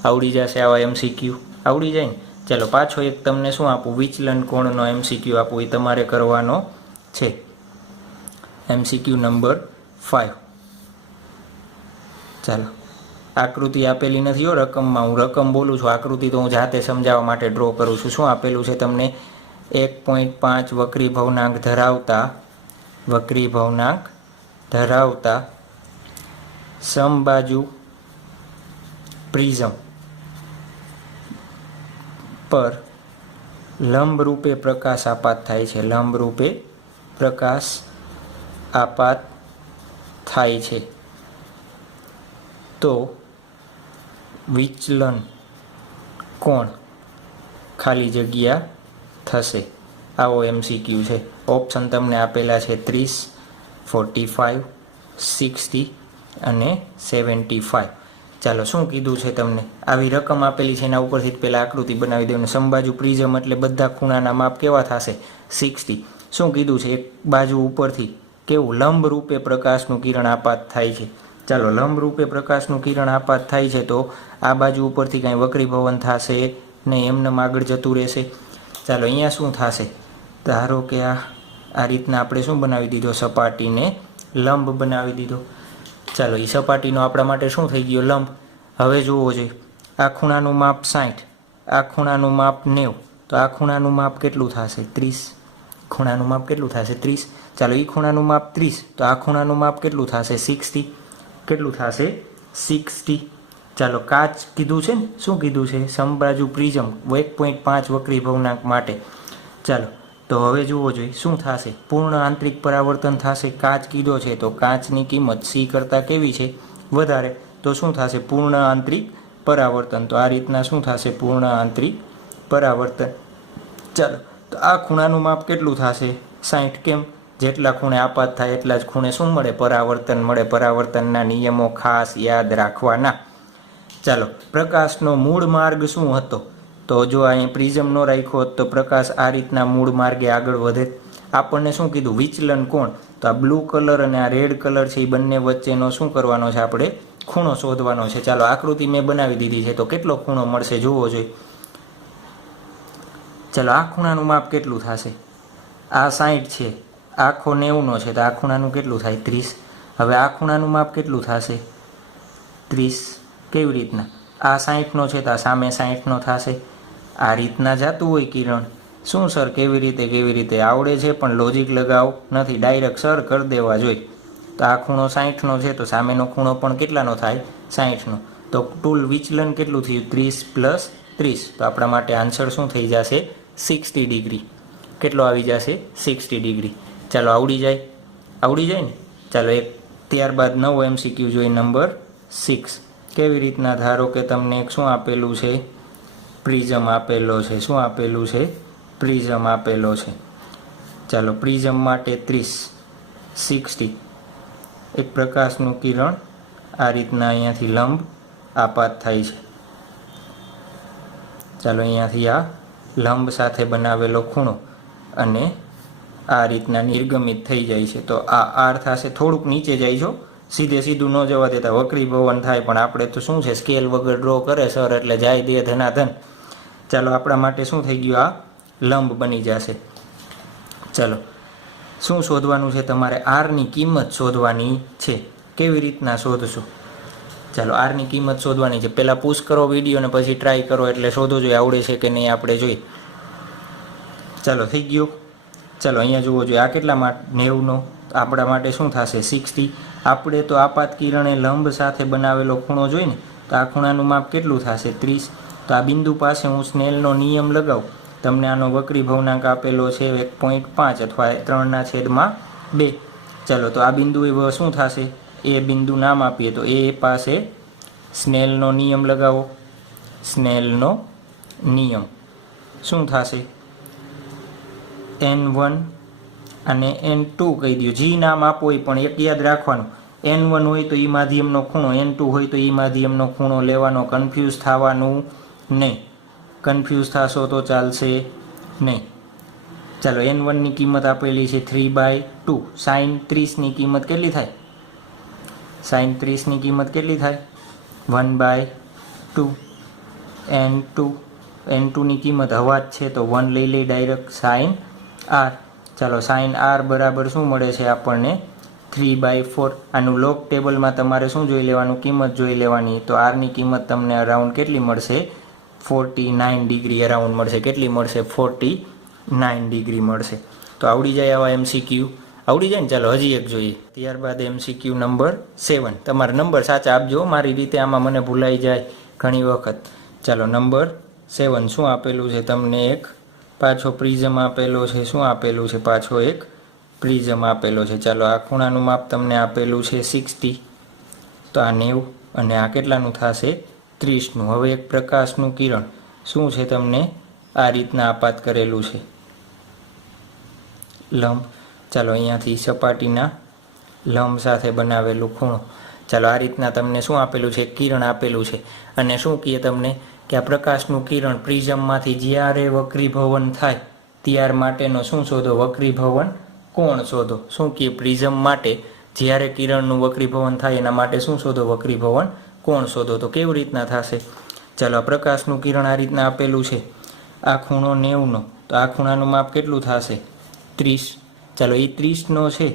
આવડી જશે આવા MCQ આવડી જાય ને. ચાલો પાછો એક તમને શું આપું વિચલન કોણનો MCQ આપું, એ તમારે કરવાનો છે. MCQ number 5. ચાલો આકૃતિ આપેલી નથી હો રકમમાં, હું રકમ બોલું છું, આકૃતિ તો હું જાતે સમજાવવા માટે ડ્રો કરું છું. શું આપેલું છે તમને 1.5 વક્રી ભવનાંક ધરાવતા સમબાજુ પ્રિઝમ પર લંબ રૂપે પ્રકાશ આપાત થાય છે, લંબ રૂપે પ્રકાશ આપાત થાય છે તો વિચલન કોણ ખાલી જગ્યા થશે. આવો MCQ છે. ઓપ્શન તમને આપેલા છે 30, 45, 60 અને 75. ચાલો શું કીધું છે તમને, આવી રકમ આપેલી છે એના ઉપરથી જ પહેલાં આકૃતિ બનાવી દેવાની. સમબાજુ પ્રિઝમ એટલે બધા ખૂણાના માપ કેવા થશે 60. શું કીધું છે, એક બાજુ ઉપરથી કેવું લંબ રૂપે પ્રકાશનું કિરણ આપાત થાય છે. ચાલો લંબ રૂપે પ્રકાશનું કિરણ આપાત થાય છે તો આ બાજુ ઉપરથી કાંઈ વક્રીભવન થશે નહીં, એમને આગળ જતું રહેશે. ચાલો અહીંયા શું થશે, ધારો કે આ રીતના આપણે શું બનાવી દીધો, સપાટીને લંબ બનાવી દીધો. ચાલો એ સપાટીનો આપણા માટે શું થઈ ગયો, લંબ. હવે જોવો જોઈએ, આ ખૂણાનું માપ 60, આ ખૂણાનું માપ 90, તો આ ખૂણાનું માપ કેટલું થશે 30. ખૂણાનું માપ કેટલું થશે 30. ચાલો એ ખૂણાનું માપ 30, તો આ ખૂણાનું માપ કેટલું થશે 60. કેટલું થશે 60. ચાલો કાચ કીધું છે ને, શું કીધું છે, સમબાજુ પ્રિઝમ 1.5 વક્રીભવનાંક માટે. ચાલો તો હવે જુઓ જોઈએ શું થશે, પૂર્ણ આંતરિક પરાવર્તન થશે. કાચ કીધો છે તો કાચની કિંમત C કરતાં કેવી છે, વધારે, તો શું થશે પૂર્ણ આંતરિક પરાવર્તન. તો આ રીતના શું થશે પૂર્ણ આંતરિક પરાવર્તન. ચાલો તો આ ખૂણાનું માપ કેટલું થશે 60. કેમ, જેટલા ખૂણે આપાત થાય એટલા જ ખૂણે શું મળે, પરાવર્તન મળે. પરાવર્તનના નિયમો ખાસ યાદ રાખવાના. ચાલો પ્રકાશનો મૂળ માર્ગ શું હતો, તો જો અહીં પ્રિઝમ ન રાખ્યો હોત તો પ્રકાશ આ રીતના મૂળ માર્ગે આગળ વધે. આપણને શું કીધું, વિચલન કોણ, તો આ બ્લુ કલર અને આ રેડ કલર છે એ બંને વચ્ચેનો શું કરવાનો છે, આપણે ખૂણો શોધવાનો છે. ચાલો આકૃતિ મેં બનાવી દીધી છે તો કેટલો ખૂણો મળશે જોવો જોઈએ. ચાલો આ ખૂણાનું માપ કેટલું થશે, આ 60 છે, આખો 90નો છે, તો આ ખૂણાનું કેટલું થાય 30. હવે આ ખૂણાનું માપ કેટલું થશે 30. કેવી રીતના, આ 60નો છે તો આ સામે 60નો થશે. આ રીતના જતું હોય કિરણ, શું સર કેવી રીતે આવડે છે પણ લોજિક લગાવ નથી, ડાયરેક્ટ સર કરી દેવા જોઈએ. તો આ ખૂણો 60નો છે તો સામેનો ખૂણો પણ કેટલાનો થાય 60નો. તો કુલ વિચલન કેટલું થયું 30 + 30. તો આપણા માટે આન્સર શું થઈ જશે 60 ડિગ્રી. કેટલો આવી જશે 60 ડિગ્રી. ચાલો આવડી જાય ને. ચાલો એક ત્યારબાદ નવો MCQ જોઈએ નંબર 6. કેવી રીતના, ધારો કે તમને એક શું આપેલું છે, પ્રિઝમ આપેલો છે. શું આપેલું છે, પ્રિઝમ આપેલો છે. ચાલો પ્રિઝમ માટે 30, 60. એક પ્રકાશનું કિરણ આ રીતના અહીંયાથી લંબ આપાત થાય છે. ચાલો અહીંયાથી આ લંબ સાથે બનાવેલો ખૂણો અને આ રીતના નિર્ગમિત થઈ જાય છે. તો આ R થશે, થોડુંક નીચે જાય છો, સીધું ન જવા દેતા, વક્રીભવન થાય. પણ આપણે તો શું છે, સ્કેલ વગર ડ્રો કરે સર એટલે જાય દે ધનાધન. ચાલો આપણા માટે શું થઈ ગયું, આ લંબ બની જશે. ચાલો શું શોધવાનું છે તમારે, આરની કિંમત શોધવાની છે. કેવી રીતના શોધશો, ચાલો આરની કિંમત શોધવાની છે. પહેલાં પુશ કરો વિડીયો ને પછી ટ્રાય કરો એટલે શોધો જોઈએ આવડે છે કે નહીં આપણે જોઈએ. ચાલો થઈ ગયું. ચાલો અહીંયા જોવો જોઈએ, આ કેટલા માટે 90નો, આપણા માટે શું થશે 60. આપણે તો આપાત કિરણે લંબ સાથે બનાવેલો ખૂણો જોઈએ ને, તો આ ખૂણાનું માપ કેટલું થશે 30. તો આ બિંદુ પાસે હું સ્નેલનો નિયમ લગાવું, તમને આનો વક્રીભવનાંક આપેલો છે 1.5 અથવા 3/2. ચાલો તો આ બિંદુ શું થશે, એ બિંદુ નામ આપીએ તો એ પાસે સ્નેલનો નિયમ લગાવો. સ્નેલનો નિયમ શું થશે, N1 અને N2 કહી દો. જી નામ આપો હોય પણ એક યાદ રાખવાનું, N1 હોય તો એ માધ્યમનો ખૂણો, N2 હોય તો એ માધ્યમનો ખૂણો લેવાનો. કન્ફ્યુઝ થવાનું નહીં, કન્ફ્યુઝ થશો તો ચાલશે નહીં. ચાલો N1ની કિંમત આપેલી છે 3/2. sin 30ની કિંમત કેટલી થાય, sin 30ની કિંમત કેટલી થાય 1/2. N2ની કિંમત હવા જ છે તો 1 લઈ લઈ ડાયરેક્ટ sin R. ચાલો sin R બરાબર શું મળે છે આપણને 3/4. આનું લોગ ટેબલમાં તમારે શું જોઈ લેવાનું, કિંમત જોઈ લેવાની. તો Rની કિંમત તમને અરાઉન્ડ કેટલી મળશે 49 ડિગ્રી અરાઉન્ડ મળશે. કેટલી મળશે 49 ડિગ્રી મળશે. તો આવડી જાય આવા MCQ, આવડી જાય ને. ચાલો હજી એક જોઈએ, ત્યારબાદ MCQ નંબર 7. તમારા નંબર સાચા આપજો, મારી રીતે આમાં મને ભૂલાઈ જાય ઘણી વખત. ચાલો નંબર 7 શું આપેલું છે તમને, એક પાછો પ્રિઝમ આપેલો છે, શું આપેલું છે, પાછો એક પ્રિઝમ આપેલો છે. ચાલો આ ખૂણાનું માપ તમને આપેલું છે 60, તો આ 90 અને આ કેટલાનું થશે 30નું. હવે એક પ્રકાશનું કિરણ શું છે તમને આ રીતના આપાત કરેલું છે લંબ. ચાલો અહીંયાથી સપાટીના લંબ સાથે બનાવેલું ખૂણો. ચાલો આ રીતના તમને શું આપેલું છે, કિરણ આપેલું છે. અને શું કહે તમને કે આ પ્રકાશનું કિરણ પ્રિઝમમાંથી જ્યારે વક્રીભવન થાય ત્યાર માટેનો શું શોધો, વક્રીભવન કોણ શોધો. શું કહે પ્રિઝમ માટે જ્યારે કિરણનું વક્રીભવન થાય એના માટે શું શોધો, વક્રીભવન કોણ શોધો. તો કેવી રીતના થશે, ચાલો આ પ્રકાશનું કિરણ આ રીતના આપેલું છે, આ ખૂણો 90નો, તો આ ખૂણાનું માપ કેટલું થશે 30. ચાલો એ 30નો છે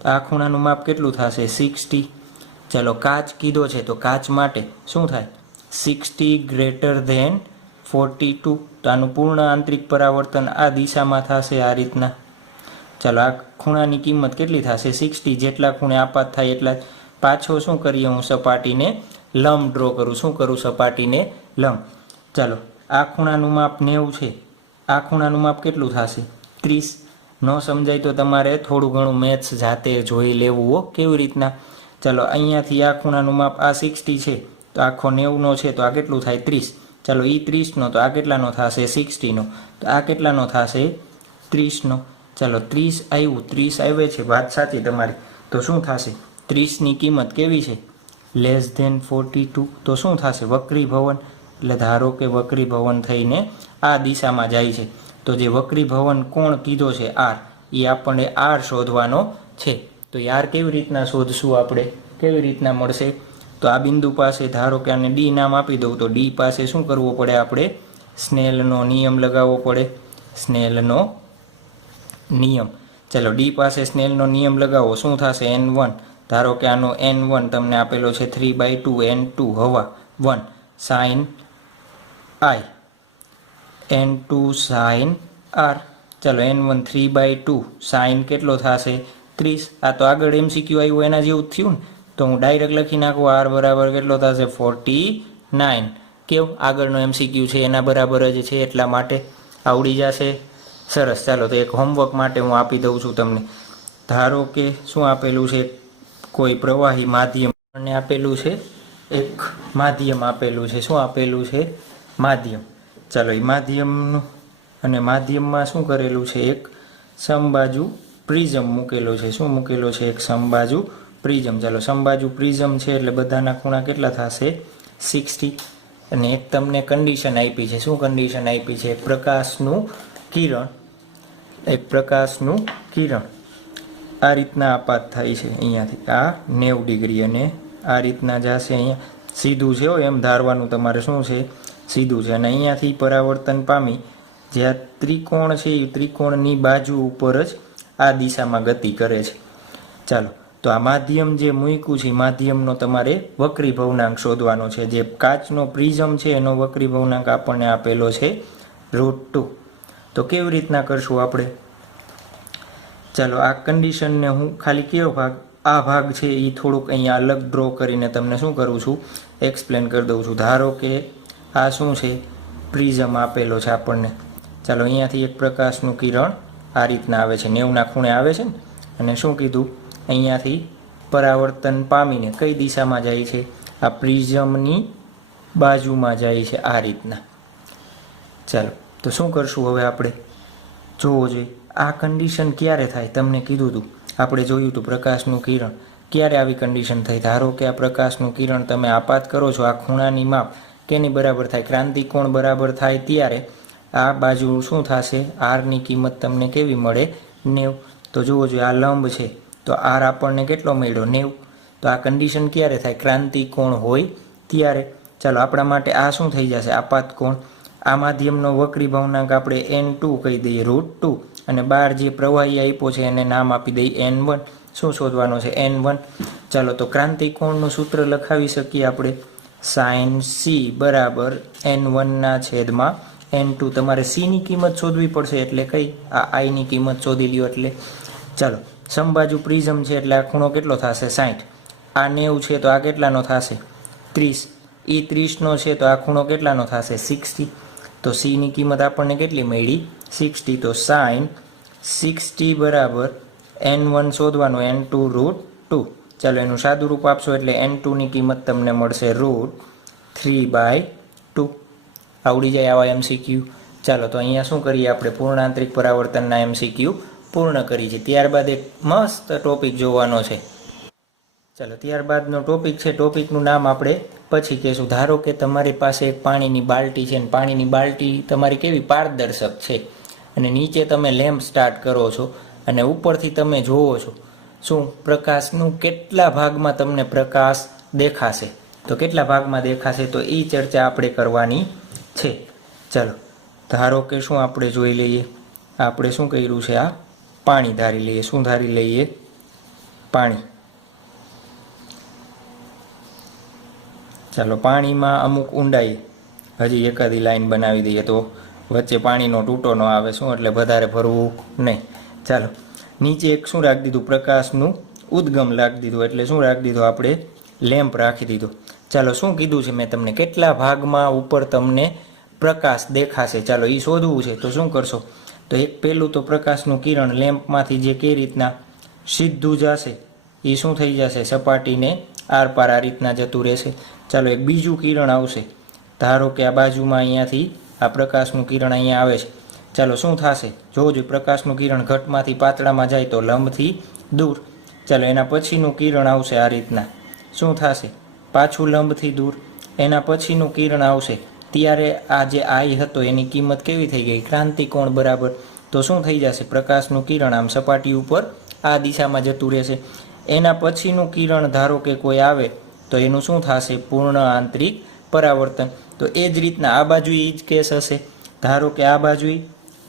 તો આ ખૂણાનું માપ કેટલું થશે 60. ચાલો કાચ કીધો છે તો કાચ માટે શું થાય 60 ગ્રેટર ધેન 42, તો આનું પૂર્ણ આંતરિક પરાવર્તન આ દિશામાં થશે આ રીતના. ચાલો આ ખૂણાની કિંમત કેટલી થશે 60. જેટલા ખૂણે આપાત થાય એટલા. પાછો શું કરીએ, હું સપાટીને લંબ ડ્રો કરું. શું કરું, સપાટીને લંબ. ચાલો આ ખૂણાનું માપ 90 છે, આ ખૂણાનું માપ કેટલું થશે 30. ન સમજાય તો તમારે થોડું ઘણું મેથ્સ જાતે જોઈ લેવું હો. કેવી રીતના, ચાલો અહીંયાથી આ ખૂણાનું માપ આ 60 છે તો આખો 90નો છે તો આ કેટલું થાય 30. ચાલો એ 30નો, તો આ કેટલાનો થશે 60નો, તો આ કેટલાનો થશે 30નો. ચાલો 30 આવ્યું, 30 આવે છે, વાત સાચી તમારી. તો શું થશે 30ની કિંમત કેવી છે લેસ ધેન 42, તો શું થશે વક્રીભવન. એટલે ધારો કે વક્રીભવન થઈને આ દિશામાં જાય છે, તો જે વક્રીભવન કોણ કીધો છે આર, એ આપણને આર શોધવાનો છે. તો આર કેવી રીતના શોધશું આપણે, કેવી રીતના મળશે, તો આ બિંદુ પાસે ધારો કે આને ડી નામ આપી દઉં, તો ડી પાસે શું કરવું પડે, આપણે સ્નેલનો નિયમ લગાવવો પડે, સ્નેલનો નિયમ. ચાલો ડી પાસે સ્નેલનો નિયમ લગાવો, શું થશે n1, ધારો કે આનો n1 તમને આપેલો છે 3/2, n2 હવા 1 sin I, n2 sin r. ચાલો n1 3/2 sin કેટલો થશે 30. આ તો આગળ MCQ આવ્યું એના જેવું જ થયું ને, તો હું ડાયરેક્ટ લખી નાખું r બરાબર કેટલો થશે 49. કેવું આગળનો MCQ છે એના બરાબર જ છે, એટલા માટે આવડી જશે. સરસ. ચાલો તો એક હોમવર્ક માટે હું આપી દઉં છું તમને. ધારો કે શું આપેલું છે, કોઈ પ્રવાહી માધ્યમ આપેલું છે, એક માધ્યમ આપેલું છે. શું આપેલું છે, માધ્યમ. ચાલો એ માધ્યમનું, અને માધ્યમમાં શું કરેલું છે, એક સમબાજુ પ્રિઝમ મૂકેલો છે. શું મૂકેલો છે, એક સમબાજુ પ્રિઝમ. ચાલો સમબાજુ પ્રિઝમ છે એટલે બધાના ખૂણા કેટલા થશે 60. અને એક તમને કન્ડિશન આપી છે. શું કન્ડિશન આપી છે, એક પ્રકાશનું કિરણ, એક પ્રકાશનું કિરણ આ રીતના આપાત થાય છે અહીંયાથી આ 90 ડિગ્રી, અને આ રીતના જશે અહીંયા સીધું છે એમ ધારવાનું તમારે. શું છે, સીધું છે. અને અહીંયાથી પરાવર્તન પામી જ્યાં ત્રિકોણ છે એ ત્રિકોણની બાજુ ઉપર જ આ દિશામાં ગતિ કરે છે. ચાલો તો આ માધ્યમ જે મૂક્યું છે, માધ્યમનો તમારે વક્રીભવનાંક શોધવાનો છે. જે કાચનો પ્રિઝમ છે એનો વક્રીભવનાંક આપણને આપેલો છે √2. તો કેવી રીતના કરશું આપણે, ચાલો આ કન્ડિશનને હું ખાલી કયો ભાગ, આ ભાગ છે એ થોડુંક અહીંયા અલગ ડ્રો કરીને તમને શું કરું છું, એક્સપ્લેન કરી દઉં છું. ધારો કે આ શું છે, પ્રિઝમ આપેલો છે આપણને. ચાલો અહીંયાથી એક પ્રકાશનું કિરણ આ રીતના આવે છે, 90ના ખૂણે આવે છે ને, અને શું કીધું અહીંયાથી પરાવર્તન પામીને કઈ દિશામાં જાય છે, આ પ્રિઝમની બાજુમાં જાય છે આ રીતના. ચાલો તો શું કરશું હવે આપણે, જોવો જોઈએ આ કન્ડિશન ક્યારે થાય. તમને કીધું હતું, આપણે જોયું હતું પ્રકાશનું કિરણ ક્યારે આવી કન્ડિશન થઈ. ધારો કે આ પ્રકાશનું કિરણ તમે આપાત કરો છો, આ ખૂણાની માપ કેની બરાબર થાય, ક્રાંતિકોણ બરાબર થાય ત્યારે આ બાજુ શું થશે, આરની કિંમત તમને કેવી મળે 90. તો જુઓ જોઈએ આ લંબ છે તો આર આપણને કેટલો મળ્યો 90. તો આ કન્ડિશન ક્યારે થાય, ક્રાંતિકોણ હોય ત્યારે. ચાલો આપણા માટે આ શું થઈ જશે, આપાત કોણ. આ માધ્યમનો વક્રીભવનાંક આપણે n2 કહી દઈએ √2, અને બહાર જે પ્રવાહી આપ્યો છે એને નામ આપી દઈએ n1. શું શોધવાનો છે, n1. ચાલો તો ક્રાંતિકોણનું સૂત્ર લખાવી શકીએ આપણે, sin c બરાબર n1/n2. તમારે c ની કિંમત શોધવી પડશે, એટલે કઈ આ i ની કિંમત શોધી લ્યો એટલે. ચાલો સમબાજુ પ્રિઝમ છે એટલે આ ખૂણો કેટલો થશે 60. આ 90 છે તો આ કેટલાનો થશે 30. એ 30નો છે તો આ ખૂણો કેટલાનો થશે 60. તો c ની કિંમત આપણને કેટલી મળી 60 તો સાઇન 60 બરાબર n1 શોધવાનું n2 √2. ચાલો એનું સાદું રૂપ આપશો એટલે n2ની કિંમત તમને મળશે √3/2. આવડી જાય આવા MCQ. ચાલો તો અહીંયા શું કરીએ આપણે પૂર્ણાંતરિક પરાવર્તનના MCQ પૂર્ણ કરી છે. ત્યારબાદ એક મસ્ત ટોપિક જોવાનો છે. ચાલો ત્યારબાદનો ટોપિક છે, ટોપિકનું નામ આપણે પછી કહેશું. ધારો કે તમારી પાસે એક પાણીની બાલટી છે અને પાણીની બાલટી તમારી કેવી પારદર્શક છે અને નીચે તમે લેમ્પ સ્ટાર્ટ કરો છો અને ઉપરથી તમે જોવો છો શું પ્રકાશનું કેટલા ભાગમાં તમને પ્રકાશ દેખાશે, તો કેટલા ભાગમાં દેખાશે તો એ ચર્ચા આપણે કરવાની છે. ચાલો ધારો કે શું આપણે જોઈ લઈએ, આપણે શું કર્યું છે, આ પાણી ધારી લઈએ. શું ધારી લઈએ? પાણી. ચાલો પાણીમાં અમુક ઊંડાઈ હજી એકાદી લાઈન બનાવી દઈએ તો વચ્ચે પાણીનો તૂટો ન આવે, શું એટલે વધારે ભરવું નહીં. ચાલો નીચે એક શું રાખી દીધું, પ્રકાશનું ઉદ્ગમ રાખી દીધું, એટલે શું રાખી દીધું આપણે, લેમ્પ રાખી દીધો. ચાલો શું કીધું છે મેં તમને, કેટલા ભાગમાં ઉપર તમને પ્રકાશ દેખાશે, ચાલો એ શોધવું છે. તો શું કરશો, તો એક પહેલું તો પ્રકાશનું કિરણ લેમ્પમાંથી જે કઈ રીતના સીધું જશે એ શું થઈ જશે, સપાટીને આરપાર આ રીતના જતું રહેશે. ચાલો એક બીજું કિરણ આવશે, ધારો કે આ બાજુમાં અહીંયાથી આ પ્રકાશનું કિરણ અહીંયા આવે છે. ચાલો શું થશે, જોજો પ્રકાશનું કિરણ ઘટમાંથી પાતળામાં જાય તો લંબથી દૂર. ચાલો એના પછીનું કિરણ આવશે આ રીતના, શું થશે, પાછું લંબથી દૂર. એના પછીનું કિરણ આવશે ત્યારે આ જે આઈ હતો એની કિંમત કેવી થઈ ગઈ, ક્રાંતિકોણ બરાબર. તો શું થઈ જશે, પ્રકાશનું કિરણ આમ સપાટી ઉપર આ દિશામાં જતું રહેશે. એના પછીનું કિરણ ધારો કે કોઈ આવે તો એનું શું થશે, પૂર્ણ આંતરિક પરાવર્તન. તો એ જ રીતના આ બાજુ એ જ કેસ હશે. ધારો કે આ બાજુ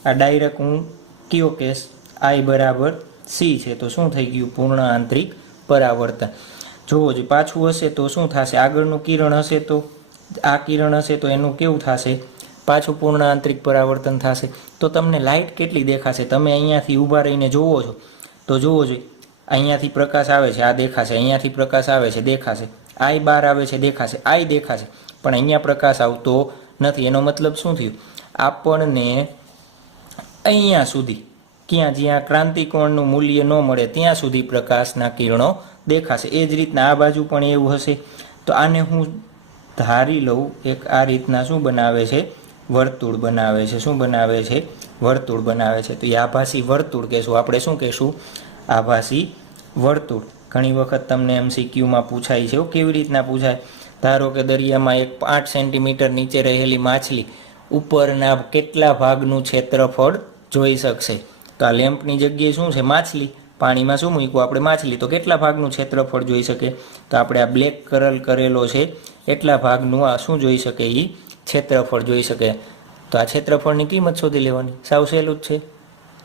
આ ડાયરેક્ટ હું કયો કેસ, આઈ બરાબર સી છે તો શું થઈ ગયું, પૂર્ણ આંતરિક પરાવર્તન. જોવો જ પાછું હશે તો શું થશે, આગળનું કિરણ હશે તો આ કિરણ હશે તો એનું કેવું થશે, પાછું પૂર્ણ આંતરિક પરાવર્તન થશે. તો તમને લાઇટ કેટલી દેખાશે, તમે અહીંયાથી ઊભા રહીને જોવો છો તો જોવો જોઈએ, અહીંયાથી પ્રકાશ આવે છે આ દેખાશે, અહીંયાથી પ્રકાશ આવે છે દેખાશે, આઈ બહાર આવે છે દેખાશે, આઈ દેખાશે, પણ અહીંયા પ્રકાશ આવતો નથી. એનો મતલબ શું થયું, આપણને અહીંયા સુધી ક્યાં જ્યાં ક્રાંતિકોણનું મૂલ્ય ન મળે ત્યાં સુધી પ્રકાશના કિરણો દેખાશે. એ જ રીતના આ બાજુ પણ એવું હશે. તો આને હું ધારી લઉં, એક આ રીતના શું બનાવે છે, વર્તુળ બનાવે છે. શું બનાવે છે, વર્તુળ બનાવે છે. તો એ આભાસી વર્તુળ કહેશું આપણે. શું કહેશું, આભાસી વર્તુળ. ઘણી વખત તમને MCQમાં પૂછાય છે. કેવી રીતના પૂછાય, ધારો કે દરિયામાં એક 5 સેન્ટીમીટર નીચે રહેલી માછલી ઉપરના કેટલા ભાગનું ક્ષેત્રફળ જોઈ શકશે. તો આ લેમ્પની જગ્યાએ શું છે, માછલી. પાણીમાં શું મૂક્યું આપણે, માછલી. તો કેટલા ભાગનું ક્ષેત્રફળ જોઈ શકે, તો આપણે આ બ્લેક કરલ કરેલો છે એટલા ભાગનું આ શું જોઈ શકે, એ ક્ષેત્રફળ જોઈ શકે. તો આ ક્ષેત્રફળની કિંમત શોધી લેવાની, સાવ સહેલું જ છે.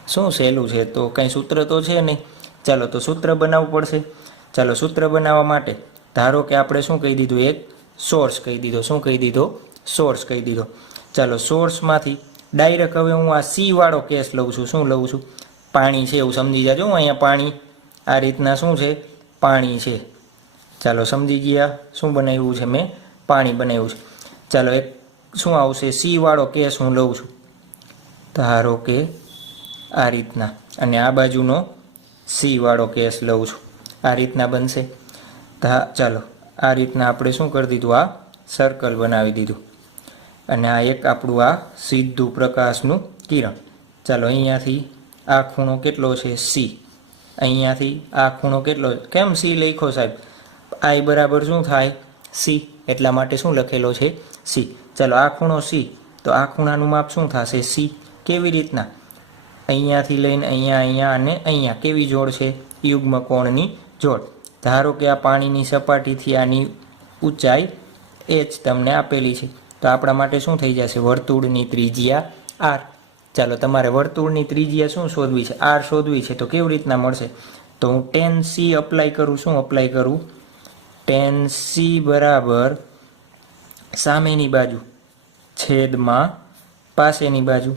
શું સહેલું છે, તો કંઈ સૂત્ર તો છે નહીં. ચાલો તો સૂત્ર બનાવવું પડશે. ચાલો સૂત્ર બનાવવા માટે ધારો કે આપણે શું કહી દીધું, એક સોર્સ કહી દીધો. શું કહી દીધો, સોર્સ કહી દીધો. ચાલો સોર્સમાંથી ડાયરેક્ટ હવે હું આ સી વાળો કેસ લઉં છું. શું લઉં છું, પાણી છે એવું સમજી જાજો. અહીંયા પાણી આ રીતના શું છે, પાણી છે. ચાલો સમજી ગયા, શું બનાવ્યું છે મેં, પાણી બનાવ્યું છે. ચાલો એક શું આવશે, સી વાળો કેસ હું લઉં છું, ધારો કે આ રીતના, અને આ બાજુનો સી વાળો કેસ લઉં છું, આ રીતના બનશે. ચાલો આ રીતના આપણે શું કરી દીધું, આ સર્કલ બનાવી દીધું, અને આ એક આપણું આ સીધું પ્રકાશનું કિરણ. ચાલો અહીંયાથી આ ખૂણો કેટલો છે, સી. અહીંયાથી આ ખૂણો કેટલો, કેમ સી લખ્યો સાહેબ, આઈ બરાબર શું થાય, સી, એટલા માટે શું લખેલો છે, સી. ચાલો આ ખૂણો સી, તો આ ખૂણાનું માપ શું થશે, સી. કેવી રીતના, અહીંયાથી લઈને અહીંયા, અહીંયા અને અહીંયા કેવી જોડ છે, યુગ્મ કોણની જોડ. ધારો કે આ પાણીની સપાટીથી આની ઊંચાઈ h તમને આપેલી છે, તો આપણા માટે શું થઈ જશે, વર્તુળની ત્રિજ્યા r. ચાલો તમારે વર્તુળની ત્રિજ્યા શું શોધવી છે, r શોધવી છે. તો કેવી રીતના મળશે, તો હું tan c અપ્લાય કરું. શું અપ્લાય કરું, tan c બરાબર સામેની બાજુ છેદમાં પાસેની બાજુ.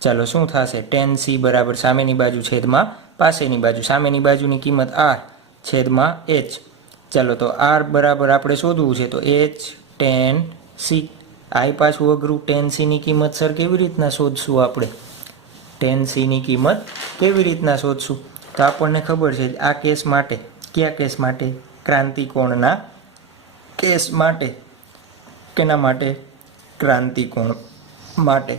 ચાલો શું થશે, tan c બરાબર સામેની બાજુ છેદમાં પાસેની બાજુ. સામેની બાજુની કિંમત r છેદમાં h. ચાલો તો r બરાબર આપણે શોધવું છે, તો h tan c. આઈ પાછું અઘરું, tan c ની કિંમત સર કેવી રીતના શોધશું આપણે, tan c ની કિંમત કેવી રીતના શોધશું? તો આપણને ખબર છે આ કેસ માટે, કયા કેસ માટે? ક્રાંતિકોણના કેસ માટે. કેના માટે? ક્રાંતિકોણ માટે.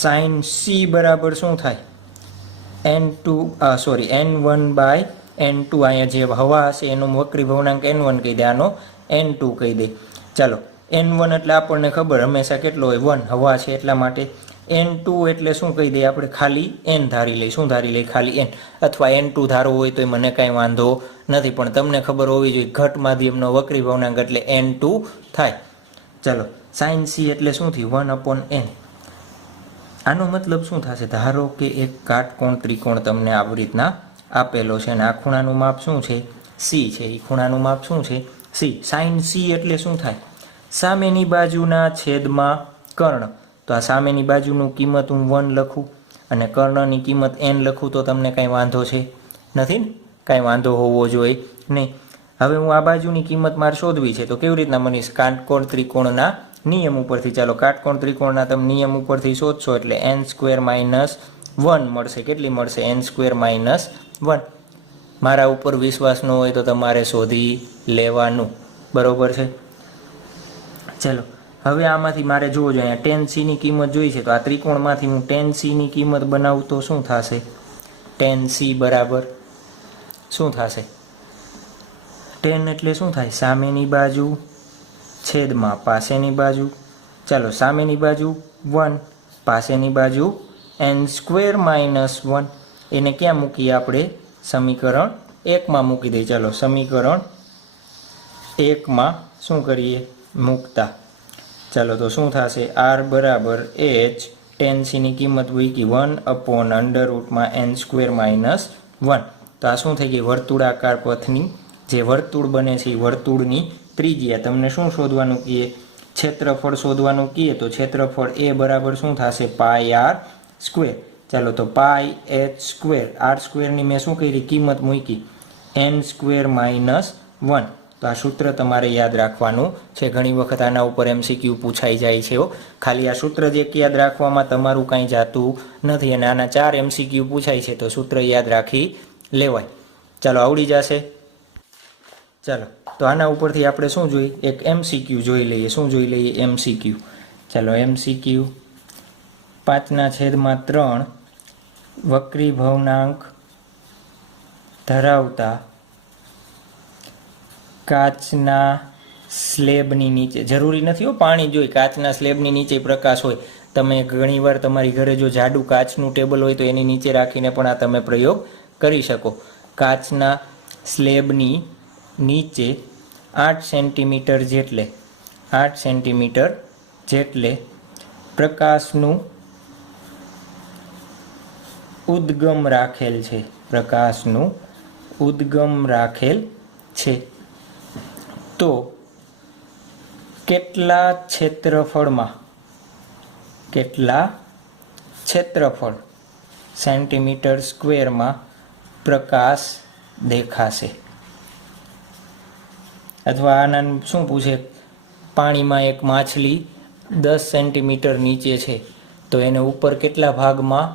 sin c બરાબર શું થાય? n1/n2. અહીંયા જે હવા હશે એનો વક્રી ભવનાંક n1 કહી દે, આનો n2 કહી દે. ચાલો, n1 એટલે આપણને ખબર હંમેશા કેટલો હોય? 1 હવા છે એટલા માટે. n2 એટલે શું કહી દઈએ આપણે? ખાલી n ધારી લઈ. શું ધારી લઈ? ખાલી n. અથવા n2 ધારવો હોય તો મને કાંઈ વાંધો નથી, પણ તમને ખબર હોવી જોઈએ ઘટ માધ્યમનો વક્રી ભવનાંક એટલે n2 થાય. ચાલો, sin c એટલે શું થયું? 1/n. આનો મતલબ શું થશે? ધારો કે એક કાટકોણ ત્રિકોણ તમને આવી રીતના આપેલો છે અને આ ખૂણાનું માપ શું છે? c છે. એ ખૂણાનું માપ શું છે? c. sin c એટલે શું થાય? સામેની બાજુના છેદમાં કર્ણ. તો આ સામેની બાજુનું કિંમત હું 1 લખું અને કર્ણની કિંમત n લખું તો તમને કાંઈ વાંધો છે? નથી ને? કાંઈ વાંધો હોવો જોઈએ નહીં. હવે હું આ બાજુની કિંમત મારે શોધવી છે તો કેવી રીતના બનીશ? કાટકોણ ત્રિકોણના નિયમ ઉપરથી. ચાલો, કાટકોણ ત્રિકોણના તમે નિયમ ઉપરથી શોધશો એટલે n² - 1 મળશે. કેટલી મળશે? n² - 1. મારા ઉપર વિશ્વાસ ન હોય તો તમારે શોધી લેવાનું. બરોબર છે? ચલો, હવે આમાંથી મારે જોવો જોઈએ. અહીંયા tan c ની કિંમત જોઈ છે તો આ ત્રિકોણમાંથી હું tan c ની કિંમત બનાવું તો શું થશે? tan c બરાબર શું થશે? tan એટલે શું થાય? સામેની બાજુ છેદમાં પાસેની બાજુ. ચાલો, સામેની બાજુ 1, પાસેની બાજુ n² - 1. એને ક્યાં મૂકીએ આપણે? સમીકરણ 1 માં મૂકી દઈએ. ચાલો, સમીકરણ 1 માં શું કરીએ? મૂકતા. ચાલો, તો શું થશે? r બરાબર h. tan c ની કિંમત મૂકી 1/√n² - 1. તો આ શું થઈ ગઈ? વર્તુળાકાર પથની જે વર્તુળ બને છે એ વર્તુળની ત્રિજ્યા. તમને શું શોધવાનું કહીએ? ક્ષેત્રફળ શોધવાનું કહીએ તો ક્ષેત્રફળ એ બરાબર શું થશે? πr². ચાલો, તો πh². r² ની મેં શું કરી? કિંમત મૂકી n² - 1. તો આ સૂત્ર તમારે યાદ રાખવાનું છે. ઘણી વખત આના ઉપર MCQ પૂછાઈ જાય છે. ખાલી આ સૂત્ર જ એક યાદ રાખવામાં તમારું કાંઈ જાતું નથી અને આના 4 MCQ પૂછાય છે તો સૂત્ર યાદ રાખી લેવાય. ચાલો, આવડી જશે. ચાલો, તો આના ઉપરથી આપણે શું જોઈએ? એક MCQ જોઈ લઈએ. શું જોઈ લઈએ? MCQ. ચાલો, MCQ 5/3 વક્રી ભવનાંક ધરાવતા કાચના સ્લેબની નીચે. જરૂરી નથી હો પાણી જોઈ, કાચના સ્લેબની નીચે પ્રકાશ હોય. તમે ઘણીવાર તમારી ઘરે જો જાડું કાચનું ટેબલ હોય તો એની નીચે રાખીને પણ આ તમે પ્રયોગ કરી શકો. કાચના સ્લેબની નીચે 8 સેન્ટીમીટર જેટલે પ્રકાશનું ઉદ્ગમ રાખેલ છે. પ્રકાશનું ઉદ્ગમ રાખેલ છે. તો કેટલા ક્ષેત્રફળ સેન્ટીમીટર સ્ક્વેરમાં પ્રકાશ દેખાશે? અથવા આના શું પૂછે? પાણીમાં એક માછલી 10 સેન્ટીમીટર નીચે છે તો એને ઉપર કેટલા ભાગમાં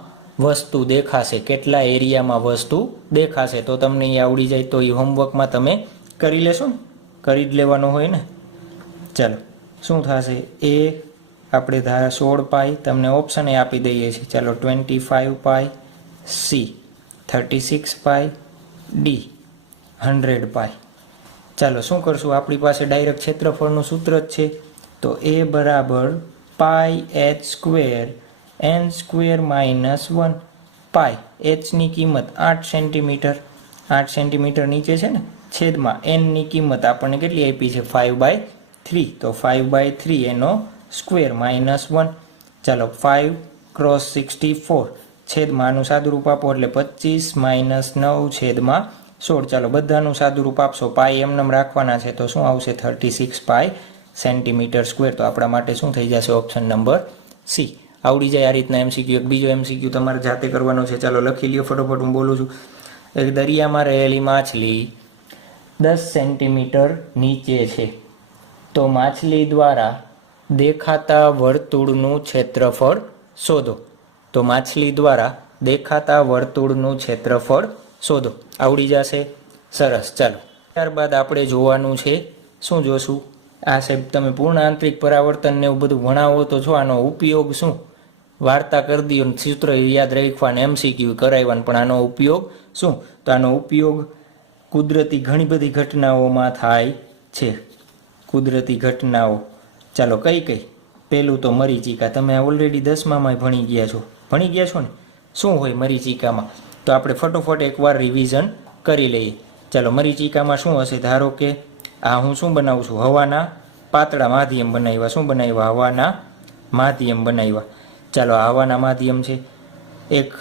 વસ્તુ દેખાશે? કેટલા એરિયામાં વસ્તુ દેખાશે? તો તમને એ આવડી જાય તો એ હોમવર્કમાં તમે કરી લેશો ને? કરી જ લેવાનો હોય ને. ચાલો, શું થશે? એ આપણે 16 પાઈ તમને ઓપ્શન એ આપી દઈએ છીએ. ચાલો, 25 પાઈ સી, 36 પાઈ ડી, 100 પાઈ. ચાલો, શું કરશું? આપણી પાસે ડાયરેક્ટ ક્ષેત્રફળનું સૂત્ર જ છે તો એ બરાબર πh² n² - 1 પાઈ. એચની કિંમત 8 સેન્ટીમીટર. 8 સેન્ટીમીટર નીચે છે ને, છેદમાં એનની કિંમત આપણને કેટલી આપી છે? 5/3. તો 5/3 એનો સ્ક્વેર -1. ચાલો, 5 × 64 છેદમાં આનું સાદુરૂપ આપો એટલે 25 - 9/16. ચાલો, બધાનું સાદુરૂપ આપશો. પાઈ એમનેમ રાખવાના છે તો શું આવશે? 36 પાઈ સેન્ટીમીટર સ્ક્વેર. તો આપણા માટે શું થઈ જશે? Option number C. આવડી જાય આ રીતના MCQ. એક બીજો MCQ તમારે જાતે કરવાનો છે. ચાલો, લખી લ્યો ફટોફટ, હું બોલું છું. એક દરિયામાં રહેલી માછલી 10 સેન્ટીમીટર નીચે છે તો માછલી દ્વારા દેખાતા વર્તુળનું ક્ષેત્રફળ શોધો. તો માછલી દ્વારા દેખાતા વર્તુળનું ક્ષેત્રફળ શોધો. આવડી જશે? સરસ. ચાલો ત્યારબાદ આપણે જોવાનું છે, શું જોશું? આ સાહેબ તમે પૂર્ણ આંતરિક પરાવર્તનને એવું બધું ભણાવો તો છો, આનો ઉપયોગ શું? વાર્તા કરી દો, સૂત્ર યાદ રાખવાને, MCQ કરાવવાનું, પણ આનો ઉપયોગ શું? તો આનો ઉપયોગ કુદરતી ઘણી બધી ઘટનાઓમાં થાય છે. કુદરતી ઘટનાઓ, ચાલો કઈ કઈ? પહેલું તો મરીચિકા. તમે ઓલરેડી 10મામાં ભણી ગયા છો ને? શું હોય મરીચિકામાં? તો આપણે ફટોફટ એકવાર રિવિઝન કરી લઈએ. ચાલો મરીચિકામાં શું હશે? ધારો કે આ હું શું બનાવું છું? હવાના પાતળા માધ્યમ બનાવ્યા. શું બનાવ્યા? હવાના માધ્યમ બનાવ્યા. ચાલો હવાના માધ્યમ છે. એક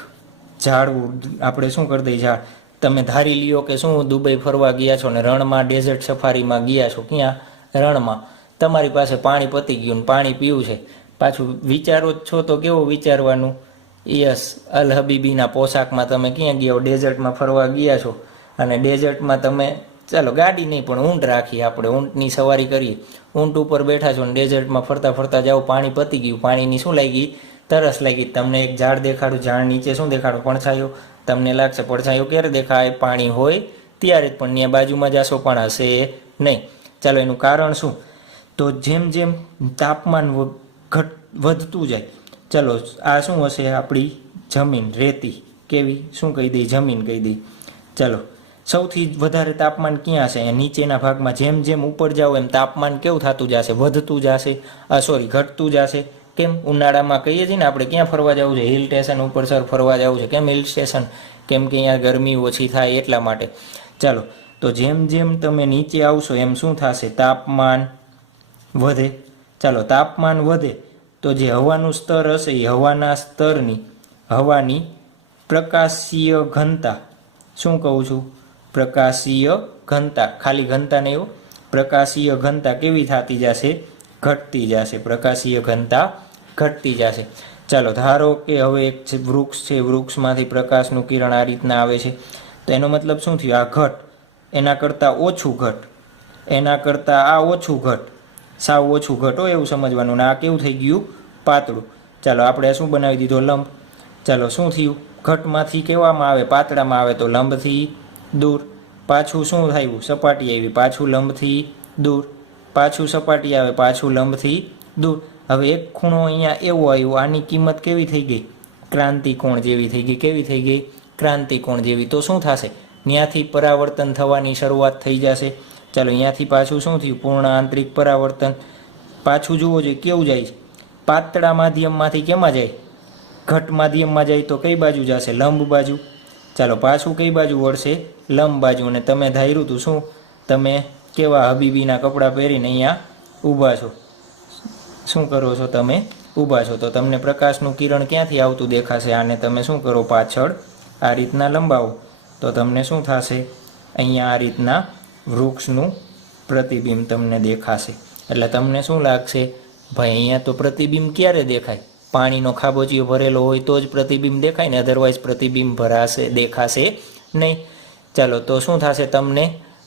ઝાડવું આપણે શું કરી દઈએ? ઝાડ. તમે ધારી લ્યો કે શું દુબઈ ફરવા ગયા છો ને રણમાં ડેઝર્ટ સફારીમાં ગયા છો. ક્યાં? રણમાં. તમારી પાસે પાણી પતી ગયું ને પાણી પીવું છે. પાછું વિચારો જ છો તો કેવું વિચારવાનું? યસ, અલ હબીબીના પોશાકમાં તમે ક્યાં ગયા? ડેઝર્ટમાં ફરવા ગયા છો અને ડેઝર્ટમાં તમે, ચાલો ગાડી નહીં પણ ઊંટ રાખીએ આપણે, ઊંટની સવારી કરીએ. ઊંટ ઉપર બેઠા છો ને ડેઝર્ટમાં ફરતા ફરતા જાઓ, પાણી પતી ગયું. પાણીની શું લાગી? તરસ લાગી. તમને એક ઝાડ દેખાડું, ઝાડ નીચે શું દેખાડું? પડછાયો. તમને લાગશે પડછાયો ક્યારે દેખાય? પાણી હોય ત્યારે જ, પણ ત્યાં બાજુમાં જશો પણ હશે નહીં. ચાલો એનું કારણ શું? તો જેમ જેમ તાપમાન વધતું જાય, ચલો આ શું હશે? આપણી જમીન, રેતી. કેવી? શું કહી દઈ? જમીન કહી દઈ. ચલો સૌથી વધારે તાપમાન ક્યાં હશે? નીચેના ભાગમાં. જેમ જેમ ઉપર જાઓ એમ તાપમાન કેવું થતું જશે? વધતું જશે. ઘટતું જશે. કેમ? ઉનાળામાં કહીએ છીએ ને આપણે ક્યાં ફરવા જવું છે? હિલ સ્ટેશન ઉપર સર ફરવા જવું છે. કેમ હિલ સ્ટેશન? કેમ કે અહીંયા ગરમી ઓછી થાય એટલા માટે. ચાલો તો જેમ જેમ તમે નીચે આવશો એમ શું થશે? તાપમાન વધે. ચાલો તાપમાન વધે તો જે હવાનું સ્તર હશે એ હવાના સ્તરની, હવાની પ્રકાશીય ઘનતા, શું કહું છું? પ્રકાશીય ઘનતા, ખાલી ઘનતા નહીં, પ્રકાશીય ઘનતા કેવી થતી જશે? ઘટતી જશે. પ્રકાશીય ઘનતા ઘટતી જશે. ચાલો ધારો કે હવે એક વૃક્ષ છે, વૃક્ષમાંથી પ્રકાશનું કિરણ આ રીતના આવે છે, તો એનો મતલબ શું થયું? આ ઘટ, એના કરતાં ઓછું ઘટ, એના કરતાં આ ઓછું ઘટ, સાવ ઓછું ઘટ હોય એવું સમજવાનું. ને આ કેવું થઈ ગયું? પાતળું. ચાલો આપણે શું બનાવી દીધો? લંબ. ચાલો શું થયું? ઘટમાંથી કેવામાં આવે? પાતળામાં આવે તો લંબથી દૂર. પાછું શું થયું? સપાટી આવી, પાછું લંબથી દૂર. પાછું સપાટી આવે, પાછું લંબથી દૂર. હવે એક ખૂણો અહીંયા એવો આવ્યો, આની કિંમત કેવી થઈ ગઈ? ક્રાંતિકોણ જેવી થઈ ગઈ. કેવી થઈ ગઈ? ક્રાંતિકોણ જેવી. તો શું થશે? ત્યાંથી પરાવર્તન થવાની શરૂઆત થઈ જશે. ચાલો અહીંયાથી પાછું શું થયું? પૂર્ણ આંતરિક પરાવર્તન. પાછું જુઓ જોઈએ કેવું જાય છે? પાતળા માધ્યમમાંથી કેમાં જાય? ઘટ માધ્યમમાં જાય તો કઈ બાજુ જશે? લંબ બાજુ. ચાલો પાછું કઈ બાજુ વળશે? લંબ બાજુ. અને તમે ધાર્યું હતું શું? તમે કેવા હબીબીના કપડાં પહેરીને અહીંયા ઊભા છો? શું કરો છો? તમે ઊભા છો તો તમને પ્રકાશનું કિરણ ક્યાંથી આવતું દેખાશે? આને તમે શું કરો? પાછળ આ રીતના લંબાવો તો તમને શું થશે? અહીંયા આ રીતના વૃક્ષનું પ્રતિબિંબ તમને દેખાશે. એટલે તમને શું લાગશે? ભાઈ અહીંયા તો પ્રતિબિંબ ક્યારે દેખાય? પાણીનો ખાબોચિયો ભરેલો હોય તો જ પ્રતિબિંબ દેખાય ને, અધરવાઇઝ પ્રતિબિંબ દેખાશે નહીં. ચાલો તો શું થશે? તમને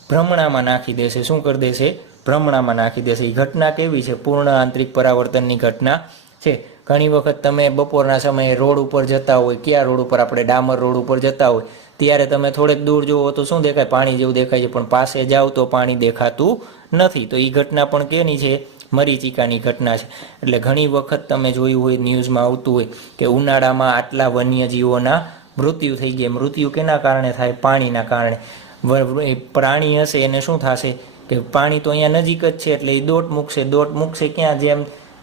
ભ્રમણામાં નાખી દેશે. શું કરી દેશે? ભ્રમણામાં નાખી દેશે. એ ઘટના કેવી છે? પૂર્ણ આંતરિક પરાવર્તનની ઘટના છે. ઘણી વખત તમે બપોરના સમયે રોડ ઉપર જતા હોય, કયા રોડ ઉપર? આપણે ડામર રોડ ઉપર જતા હોય ત્યારે તમે થોડેક દૂર જુઓ તો શું દેખાય? પાણી જેવું દેખાય છે, પણ પાસે જાઓ તો પાણી દેખાતું નથી. તો એ ઘટના પણ કેની છે? મરીચિકાની ઘટના છે. એટલે ઘણી વખત તમે જોયું હોય, ન્યૂઝમાં આવતું હોય કે ઉનાળામાં આટલા વન્યજીવોના મૃત્યુ થઈ ગયા. મૃત્યુ કેના કારણે થાય? પાણીના કારણે. પ્રાણી હશે એને શું થશે કે પાણી તો અહીંયા નજીક જ છે એટલે એ દોટ મૂકશે ક્યાં?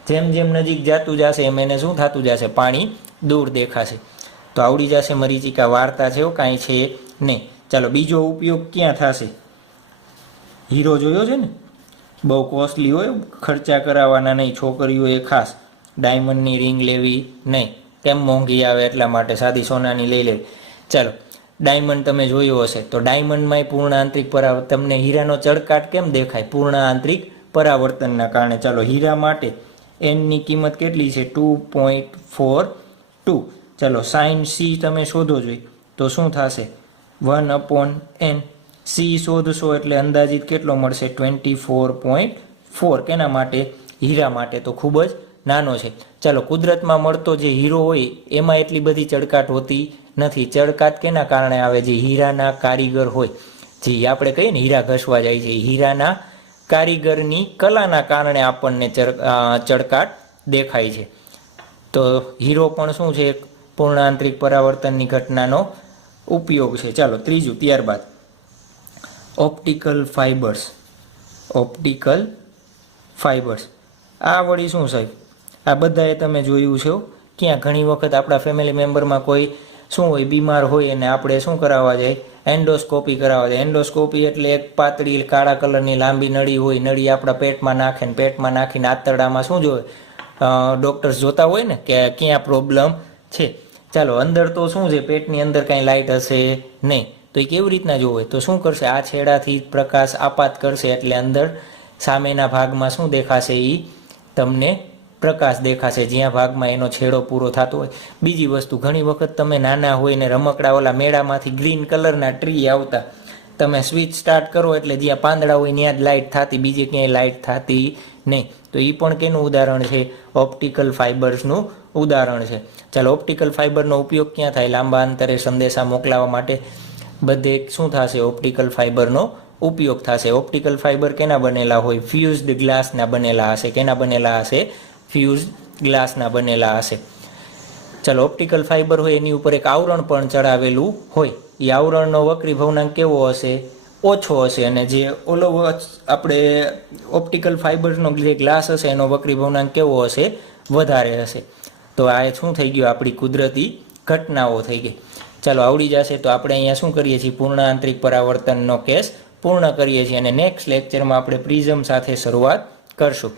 જેમ જેમ નજીક જતું જશે એમ એને શું થતું જશે? પાણી દૂર દેખાશે. તો આવડી જશે મરીચિકા. વાર્તા છે એવું કાંઈ છે નહીં. ચાલો બીજો ઉપયોગ ક્યાં થશે? હીરો જોયો છે ને? બહુ કોસ્ટલી હોય, ખર્ચા કરાવવાના નહીં. છોકરીઓએ ખાસ ડાયમંડની રિંગ લેવી નહીં. કેમ? મોંઘી આવે એટલા માટે. સાદી સોનાની લઈ લેવી. ચાલો ડાયમંડ તમે જોયો હશે તો ડાયમંડમાંય પૂર્ણ આંતરિક પરાવર્તન. તમને હીરાનો ચળકાટ કેમ દેખાય? પૂર્ણ આંતરિક પરાવર્તનના કારણે. ચાલો હીરા માટે એનની કિંમત કેટલી છે? 2.42. ચાલો સાઇન સી તમે શોધો જોઈએ તો શું થશે? 1/n. સી શોધશો એટલે અંદાજિત કેટલો મળશે? 24.4. કેના માટે? હીરા માટે. તો ખૂબ જ નાનો છે. ચાલો, કુદરતમાં મળતો જે હીરો હોય એમાં એટલી બધી ચળકાટ હોતી નથી. ચળકાટ કેના કારણે આવે? જે હીરાના કારીગર હોય, જે આપણે કહીએ ને હીરા ઘસવા જાય છે, હીરાના કારીગરની કલાના કારણે આપણને ચળકાટ દેખાય છે. તો હીરો પણ શું છે? એક પૂર્ણ આંતરિક પરાવર્તનની ઘટનાનો ઉપયોગ છે. ચાલો, ત્રીજું ત્યારબાદ ઓપ્ટિકલ ફાઇબર્સ. ઓપ્ટિકલ ફાઇબર્સ આ વળી શું સાહેબ? આ બધાએ તમે જોયું છે ક્યાં? ઘણી વખત આપણા ફેમિલી મેમ્બરમાં કોઈ શું હોય, બીમાર હોય અને આપણે શું કરાવવા જાય? એન્ડોસ્કોપી કરાવવા જાય. એન્ડોસ્કોપી એટલે એક પાતળી કાળા કલરની લાંબી નળી હોય, નળી આપણા પેટમાં નાખે ને પેટમાં નાખીને આંતરડામાં શું જોવે? ડૉક્ટર્સ જોતા હોય ને કે ક્યાં પ્રોબ્લેમ છે. ચાલો, અંદર તો શું છે? પેટની અંદર કાંઈ લાઇટ હશે નહીં, તો એ કેવી રીતના જોવે? તો શું કરશે? આ છેડાથી પ્રકાશ આપાત કરશે એટલે અંદર સામેના ભાગમાં શું દેખાશે? એ તમને પ્રકાશ દેખાશે, જ્યાં ભાગમાં એનો છેડો પૂરો થતો હોય. બીજી વસ્તુ, ઘણી વખત તમે નાના હોય ને રમકડા ઓલા મેળામાંથી ગ્રીન કલરના ટ્રી આવતા, તમે સ્વિચ સ્ટાર્ટ કરો એટલે જ્યાં પાંદડા હોય ત્યાં જ લાઇટ થતી, બીજે ક્યાંય લાઇટ થતી નહીં. તો એ પણ કેનું ઉદાહરણ છે? ઓપ્ટિકલ ફાઇબર્સનું ઉદાહરણ છે. ચાલો, ઓપ્ટિકલ ફાઇબરનો ઉપયોગ ક્યાં થાય? લાંબા અંતરે સંદેશા મોકલાવવા માટે બધે શું થશે? ઓપ્ટિકલ ફાઇબરનો ઉપયોગ થશે. ઓપ્ટિકલ ફાઇબર કેના બનેલા હોય? ફ્યુઝડ ગ્લાસના બનેલા હશે. કેના બનેલા હશે? ફ્યુઝડ ગ્લાસના બનેલા હશે. ચાલો, ઓપ્ટિકલ ફાઇબર હોય એની ઉપર એક આવરણ પણ ચડાવેલું હોય. એ આવરણનો વક્રી ભવનાંક કેવો હશે? ઓછો હશે. અને જે ઓલો આપણે ઓપ્ટિકલ ફાઇબરનો જે ગ્લાસ હશે એનો વક્રી ભવનાંક કેવો હશે? વધારે હશે. તો આ શું થઈ ગયું? આપણી કુદરતી ઘટનાઓ થઈ ગઈ. ચાલો, આવડી જશે તો આપણે અહીંયા શું કરીએ છીએ? પૂર્ણ આંતરિક પરાવર્તનનો કેસ પૂર્ણ કરીએ છીએ અને નેક્સ્ટ લેક્ચરમાં આપણે પ્રિઝમ સાથે શરૂઆત કરશું.